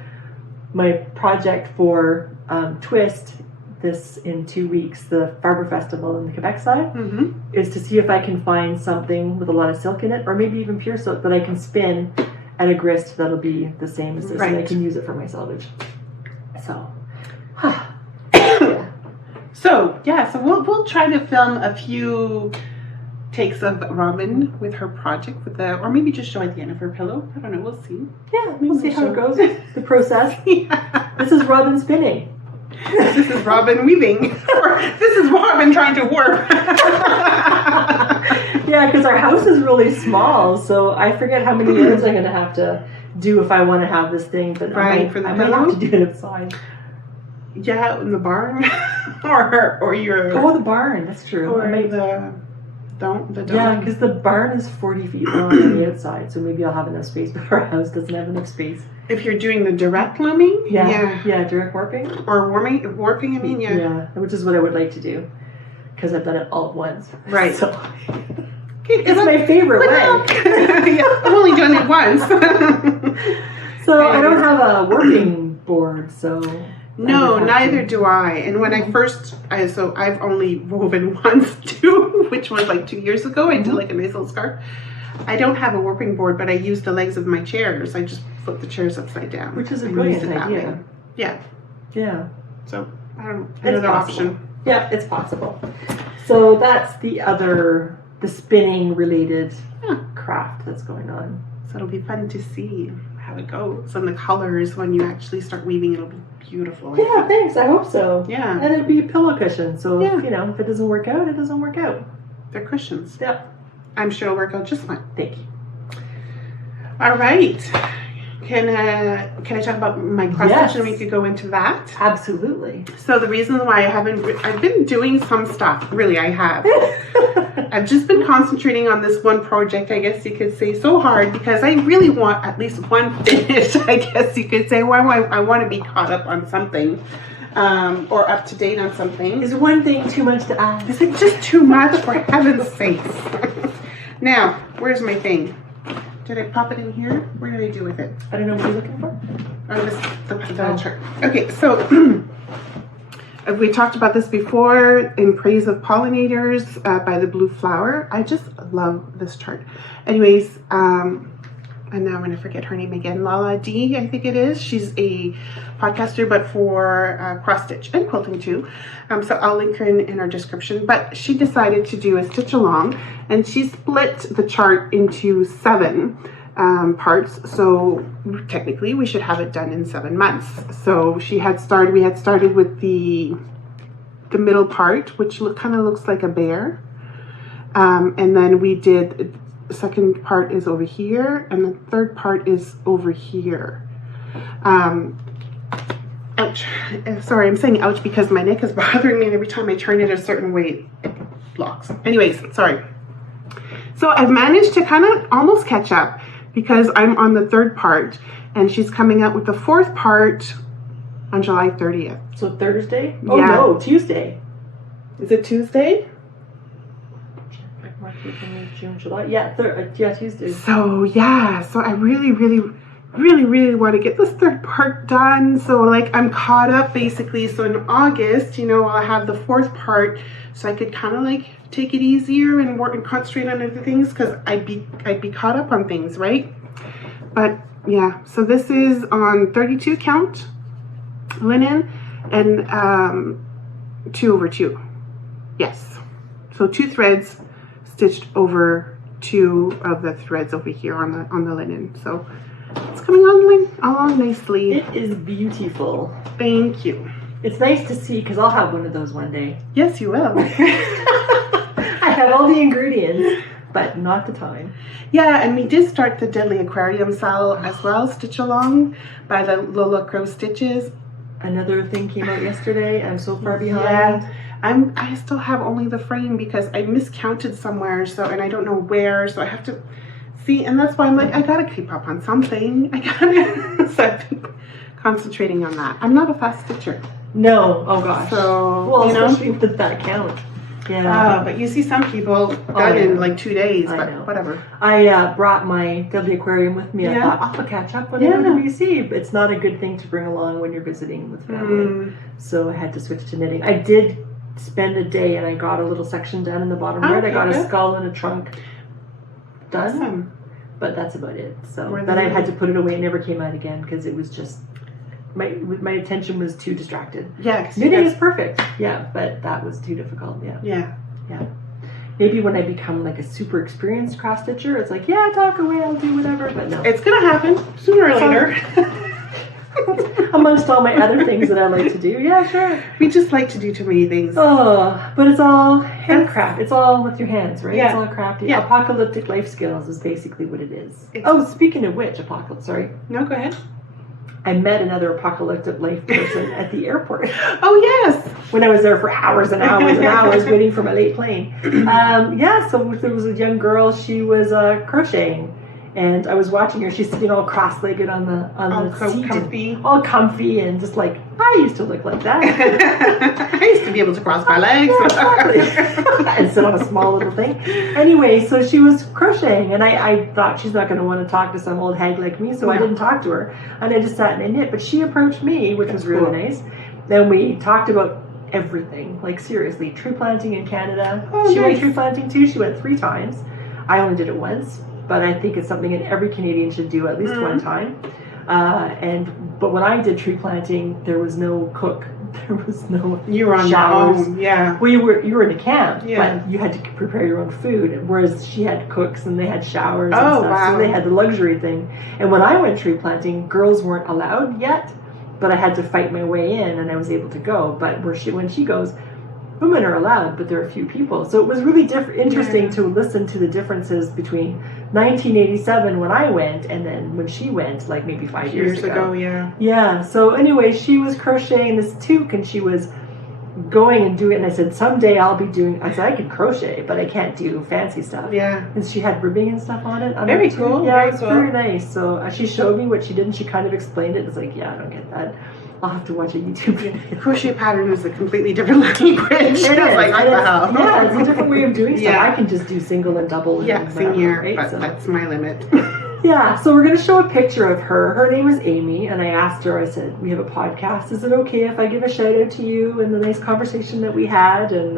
my project for Twist this in 2 weeks, the Fibre Festival in the Quebec side, is to see if I can find something with a lot of silk in it, or maybe even pure silk that I can spin at a grist that'll be the same as this, and I can use it for my selvage. So, so we'll try to film a few takes of Robin with her project with or maybe just show at the end of her pillow. I don't know. We'll see. Yeah, we'll see how it goes. The process. This is Robin spinning. This is Robin weaving. Or this is Robin trying to warp. Yeah, because our house is really small, so I forget how many yards I'm going to have to do if I want to have this thing. But I might have to do it outside. Yeah, in the barn, or your. Oh, the barn. That's true. Or the dome. Yeah, because the barn is 40 feet long on the outside, so maybe I'll have enough space, but our house doesn't have enough space. If you're doing the direct looming, direct warping, or warping. I mean, yeah, which is what I would like to do, because I've done it all at once. Right. So it's my favorite way. Yeah, I've only done it once. So I don't have a warping board, so. No, neither do I. And when I first, I've only woven once too, which was like 2 years ago. I did like a nice little scarf. I don't have a warping board, but I use the legs of my chairs. I just flip the chairs upside down. Which is a brilliant idea. Yeah. Yeah. So, I don't know. Another option. Yeah, it's possible. So that's the spinning related craft that's going on. So it'll be fun to see how it goes and the colors when you actually start weaving. It'll be beautiful. Yeah, thanks. I hope so. Yeah. And it'll be a pillow cushion. So, if it doesn't work out, it doesn't work out. They're cushions. Yep. I'm sure it'll work out just fine. Thank you. All right. Can I talk about my cross stitch and we could go into that? Absolutely. So the reason why I've been doing some stuff. Really, I have. I've just been concentrating on this one project, I guess you could say, so hard because I really want at least one finish, I guess you could say. I want to be caught up on something. Or up to date on something. Is one thing too much to ask? Is it just too much, for heaven's sakes? Now, where's my thing? Did I pop it in here? Where did I do with it? I don't know what you're looking for. The chart. Okay, so we talked about this before in Praise of Pollinators by the Blue Flower. I just love this chart. Anyways, and now I'm going to forget her name again. Lala D, I think it is. She's a podcaster, but for cross stitch and quilting too. So I'll link her in our description. But she decided to do a stitch along, and she split the chart into 7 parts. So technically, we should have it done in 7 months. So we had started with the middle part, which kind of looks like a bear, and then we did. The second part is over here, and the third part is over here. Ouch. Sorry, I'm saying ouch because my neck is bothering me, and every time I turn it a certain way, it blocks. Anyways, sorry. So I've managed to kind of almost catch up because I'm on the third part, and she's coming out with the fourth part on July 30th. So Thursday? Oh Yeah. no, Tuesday. Is it Tuesday? March, April, May, June, July. Yeah, Tuesday. So yeah, so I really want to get this third part done. So like I'm caught up basically. So in August, you know, I'll have the fourth part, so I could kind of like take it easier and work and concentrate on other things, because I'd be caught up on things, right? But yeah, so this is on 32 count linen and 2/2. Yes, so 2 threads stitched over 2 of the threads over here on the linen. So it's coming along nicely. It is beautiful. Thank you. It's nice to see, because I'll have one of those one day. Yes, you will. I have all the ingredients, but not the time. Yeah, and we did start the Deadly Aquarium Sal as well, Stitch Along by the Lola Crow Stitches. Another thing came out yesterday. I'm so far behind. Yeah. I still have only the frame because I miscounted somewhere, so, and I don't know where, so I have to see, and that's why I'm like, I gotta keep up on something. So I've been concentrating on that. I'm not a fast stitcher. No, oh gosh. So, well, you know, especially with that count. Yeah. but you see some people done in like 2 days, I but know. whatever. I brought my Deadly Aquarium with me. I thought, I'll catch up when I go to BC. It's not a good thing to bring along when you're visiting with family. So I had to switch to knitting. I did spend a day and I got a little section done in the bottom right. I got a skull and a trunk done. Awesome. But that's about it. So then I had to put it away. It never came out again because it was just my attention was too distracted. Yeah, knitting is perfect. Yeah, but that was too difficult. Yeah. Maybe when I become like a super experienced cross stitcher, it's like, yeah, talk away, I'll do whatever. But no, it's gonna happen sooner or later. Amongst all my other things that I like to do, yeah, sure. We just like to do too many things. Oh, but it's all handcraft. It's all with your hands, right? Yeah. It's all crafty. Yeah. Apocalyptic life skills is basically what it is. Speaking of which, No, go ahead. I met another apocalyptic life person at the airport. Oh, yes. When I was there for hours and hours and hours waiting for my late plane. So there was a young girl. She was crocheting. And I was watching her. She's sitting all cross-legged on the seat, comfy, all comfy, and just like I used to look like that. I used to be able to cross my legs and sit on a small little thing. Anyway, so she was crocheting, and I thought she's not going to want to talk to some old hag like me, so I didn't talk to her, and I just sat and I knit. But she approached me, which was really nice. Then we talked about everything, like seriously, tree planting in Canada. She went tree planting too. She went 3 times. I only did it once. But I think it's something that every Canadian should do at least one time. But when I did tree planting, there was no cook. There was no you were on showers. Your own, yeah. Well, you were in a camp, but you had to prepare your own food. Whereas she had cooks and they had showers and stuff. Wow. So they had the luxury thing. And when I went tree planting, girls weren't allowed yet. But I had to fight my way in, and I was able to go. But when she goes, women are allowed, but there are a few people. So it was really interesting to listen to the differences between 1987 when I went and then when she went, like maybe 5 years ago. Yeah. So anyway, she was crocheting this toque and she was going and doing it. And I said, someday I'll be doing, I said, I can crochet, but I can't do fancy stuff. Yeah. And she had ribbing and stuff on it. Very cool. Yeah, it's very nice. So she showed me what she did and she kind of explained it. It's like, yeah, I don't get that. I'll have to watch a YouTube video. Crochet pattern is a completely different language. It is. Yeah, it's a different way of doing stuff. Yeah. I can just do single and double. And same here, right? but that's my limit. Yeah, so we're going to show a picture of her. Her name is Amy, and I asked her, I said, we have a podcast. Is it okay if I give a shout out to you and the nice conversation that we had and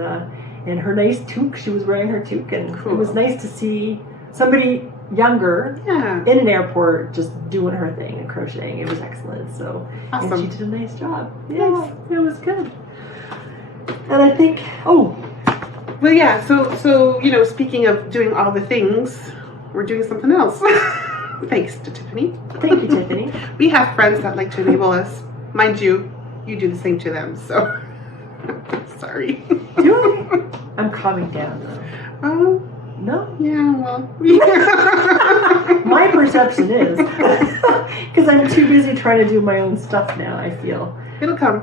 her nice toque? She was wearing her toque, and it was nice to see somebody younger in an airport just doing her thing and crocheting. It was excellent. So awesome. And she did a nice job. Yes, it was good. And I think so speaking of doing all the things, we're doing something else. Thanks to Tiffany. Thank you, Tiffany. We have friends that like to enable us. Mind you do the same to them, so sorry. Do I? I'm calming down though. No? Yeah, well. My perception is, because I'm too busy trying to do my own stuff now, I feel. It'll come.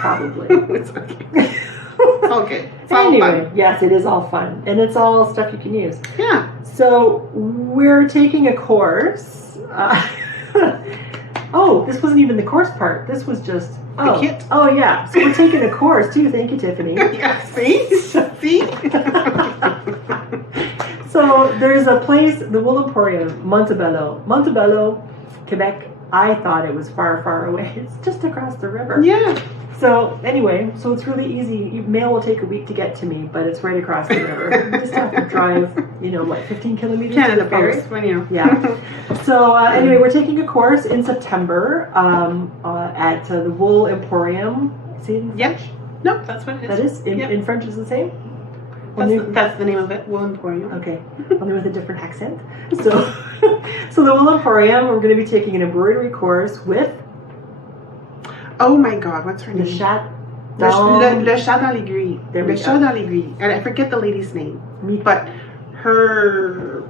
Probably. It's okay. It's all good. It's all fun. Yes, it is all fun. And it's all stuff you can use. Yeah. So we're taking a course Oh, this wasn't even the course part. This was just the kit. Oh yeah. So we're taking a course too. Thank you, Tiffany. Yeah, see? So there's a place, the Wool Emporium, Montebello, Quebec. I thought it was far, far away. It's just across the river. Yeah. So anyway, so it's really easy. Mail will take a week to get to me, but it's right across the river. You just have to drive, 15 kilometers Canada to the ferry. Post, when you. Yeah. So anyway, we're taking a course in September at the Wool Emporium. See it in French? No, that's what it is. That is? In French is the same? That's the name of it, Wool Emporium. Okay, only with a different accent. So, so the Wool Emporium, we're going to be taking an embroidery course with... Oh my God, what's her name? Le Chat dans l'aiguille. Le Chat dans l'aiguille. And I forget the lady's name. But her...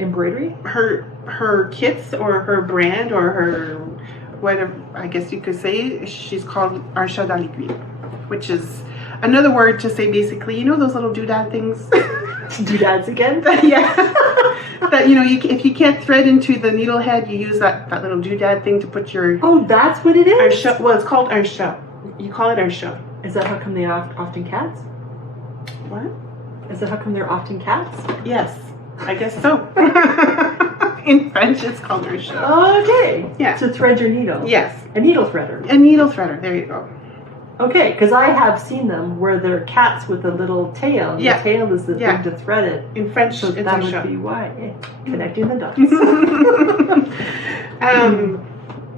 Embroidery? Her kits or her brand or her... whatever, I guess you could say, she's called our Chat dans l'aiguille. Which is another word to say basically, those little doodad things? Doodads again? Yeah. That, if you can't thread into the needle head, you use that little doodad thing to put your... Oh, that's what it is? Well, it's called our show. You call it our show. Is that how come they are often cats? What? Is that how come they're often cats? Yes, I guess so. In French, it's called our show. Okay. Yeah. To thread your needle. Yes. A needle threader. A needle threader. There you go. Okay, because I have seen them where they're cats with a little tail. Yeah. The tail is the thing to thread it. In French, so it's that a would show. be why. Connecting the dots.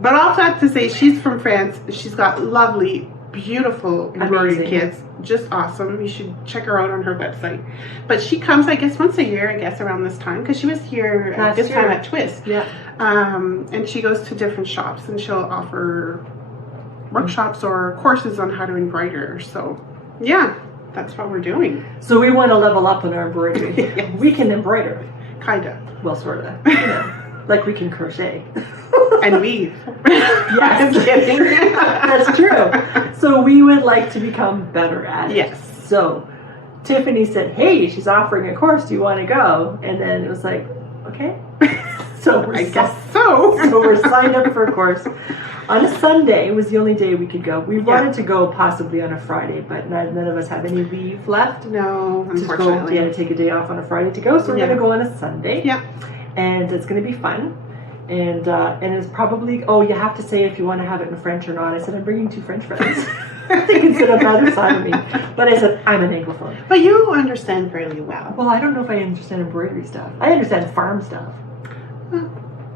But all that to say, she's from France. She's got lovely, beautiful embroidery kits. Just awesome. You should check her out on her website. But she comes, I guess, once a year, around this time, because she was here at this time at Twist. Yeah. And she goes to different shops, and she'll offer workshops or courses on how to embroider. So, yeah, that's what we're doing. So we want to level up on our embroidery. Yes. We can embroider. Kinda. Well, sort of. Like we can crochet. And weave. Yes. I'm kidding. That's true. So we would like to become better at it. Yes. So Tiffany said, hey, she's offering a course. Do you want to go? And then it was like, okay. So I guess so. So we're signed up for a course. On a Sunday was the only day we could go. We wanted to go possibly on a Friday, but none of us have any leave left. No, unfortunately. To take a day off on a Friday to go. So we're going to go on a Sunday. Yeah. And it's going to be fun. And it's probably, you have to say if you want to have it in French or not. I said, I'm bringing 2 French friends. They can sit on either side of me. But I said, I'm an Anglophone. But you understand fairly well. Well, I don't know if I understand embroidery stuff. I understand farm stuff. Well,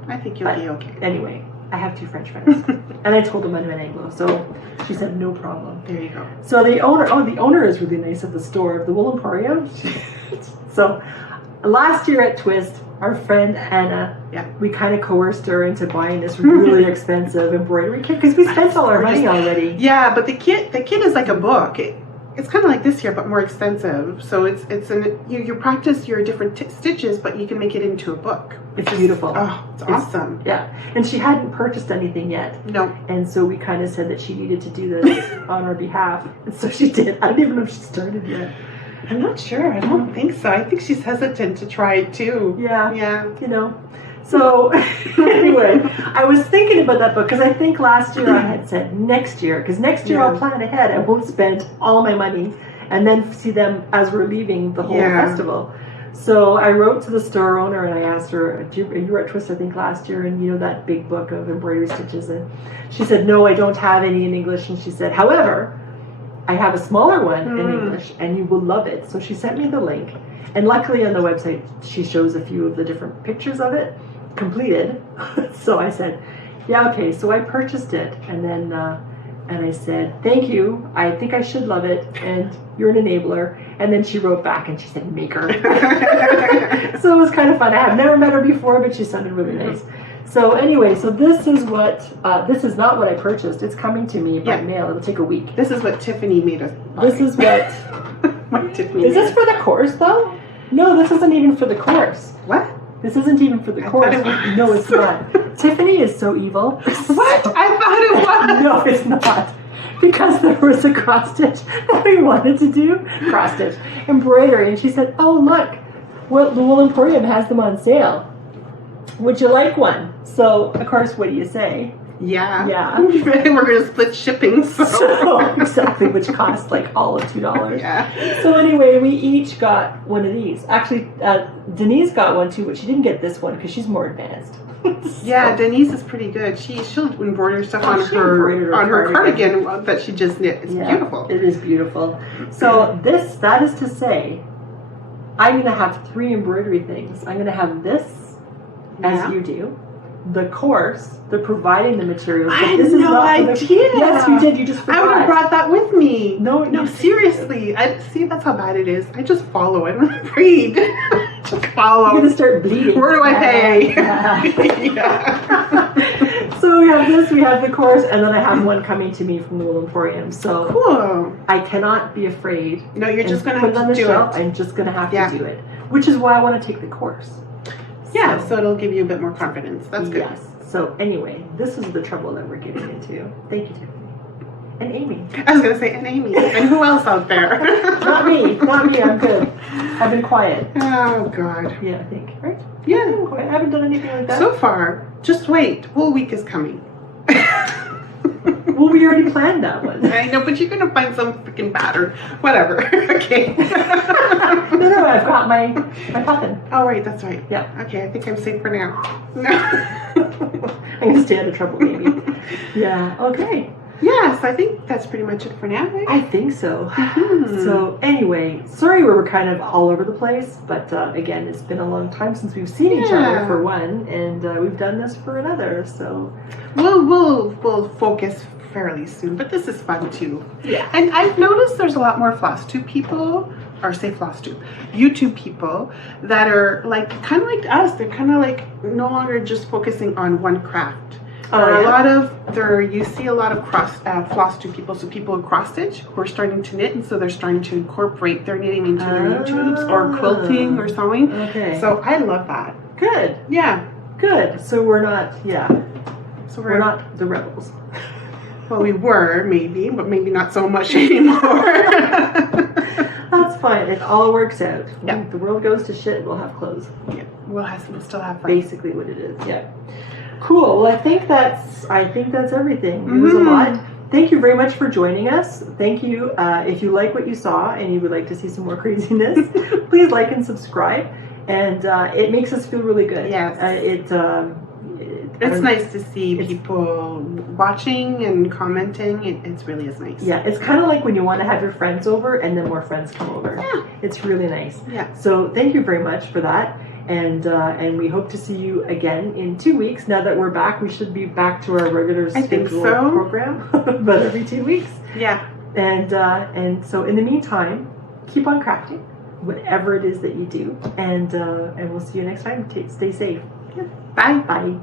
I think you'll be okay. Anyway, I have 2 French friends. And I told them I'm an Anglo. So she said, no problem. There you go. So the owner is really nice of the store, of the Wool Emporium. So last year at Twist, our friend Anna, we kind of coerced her into buying this really expensive embroidery kit because we spent all our money already. Yeah, but the kit is like a book. It's kind of like this here, but more expensive. So you practice your different stitches, but you can make it into a book. It's beautiful. It's awesome. Yeah, and she hadn't purchased anything yet. No. And so we kind of said that she needed to do this on our behalf, and so she did. I don't even know if she started yet. I'm not sure. I don't think so. I think she's hesitant to try it too. Yeah. Yeah. So anyway, I was thinking about that book because I think last year I had said next year, because next year I'll plan ahead. I won't spend all my money and then see them as we're leaving the whole festival. So I wrote to the store owner and I asked her, you were at Twist I think last year, and that big book of embroidery stitches, and she said, no, I don't have any in English. And she said, however, I have a smaller one in English and you will love it. So she sent me the link, and luckily on the website she shows a few of the different pictures of it completed. So I said, yeah, okay. So I purchased it, and then and I said, thank you, I think I should love it, and you're an enabler. And then she wrote back and she said, maker. So it was kind of fun. I have never met her before, but she sounded really nice. So anyway, so this is what, this is not what I purchased. It's coming to me by mail. It'll take a week. This is what Tiffany made us buy. This is what, is this for the course though? No, this isn't even for the course. What? This isn't even for the course. No, it's not. Tiffany is so evil. What? I thought it was. No, it's not. Because there was a cross stitch that we wanted to do. Cross stitch. Embroidery. And she said, oh, look. Well, the Wool Emporium has them on sale. would you like one? So, of course, what do you say? Yeah. Yeah. We're going to split shipping. So exactly, which cost like all of $2. Yeah. So anyway, we each got one of these. Actually, Denise got one too, but she didn't get this one because she's more advanced. Yeah, Denise is pretty good. She'll embroider stuff on her cardigan that she just knit. It's beautiful. It is beautiful. So that is to say, I'm going to have 3 embroidery things. I'm going to have this, as you do. The course, the providing the materials. I had no idea. Yes, you did. You just forgot. I would have brought that with me. No, seriously. See, that's how bad it is. I just follow. I don't read. Just follow. You're gonna start bleeding. Where do I pay? Yeah. So we have this. We have the course, and then I have one coming to me from the Wool Emporium. So cool. I cannot be afraid. No, you're just gonna have to do it. I'm just gonna have to do it, which is why I want to take the course. Yeah, so it'll give you a bit more confidence. That's good. Yes. So anyway, this is the trouble that we're getting into. Thank you, Tiffany. And Amy. I was going to say, and Amy. And who else out there? Not me. I'm good. I've been quiet. Oh, God. Yeah, I think. Right? Yeah. I've been quiet. I haven't done anything like that. So far. Just wait. Wool Week is coming. Well, we already planned that one. I know, but you're going to find some freaking pattern. Whatever. Okay. No, I've got my puffin. Oh, right, that's right. Yeah. Okay, I think I'm safe for now. No. I'm going to stay out of trouble, maybe. Yeah, okay. Yes, I think that's pretty much it for now, right? I think so. So anyway, sorry we were kind of all over the place, but again, it's been a long time since we've seen each other for one, and we've done this for another, so. We'll focus fairly soon, but this is fun too. Yeah. And I've noticed there's a lot more FlossTube people, or say FlossTube, YouTube people that are like, kind of like us, they're kind of like no longer just focusing on one craft. You see a lot of FlossTube people, so people in cross stitch who are starting to knit, and so they're starting to incorporate their knitting into their YouTubes or quilting or sewing. Okay. So I love that. Good. Yeah. Good. So we're not, So we're not the rebels. Well, we were maybe, but maybe not so much anymore. That's fine. It all works out. Yeah. When the world goes to shit, we'll have clothes. Yeah. We'll still have fun. Basically what it is. Yeah. Cool. Well, I think that's everything. It was a lot. Thank you very much for joining us. Thank you. If you like what you saw and you would like to see some more craziness, please like and subscribe. And it makes us feel really good. Yes. It's nice to see people watching and commenting. It really is nice. Yeah, it's kind of like when you want to have your friends over and then more friends come over. Yeah. It's really nice. Yeah. So thank you very much for that. And we hope to see you again in 2 weeks. Now that we're back, we should be back to our regular scheduled program, but every 2 weeks. Yeah. And so in the meantime, keep on crafting, whatever it is that you do, and we'll see you next time. Stay safe. Bye. Bye.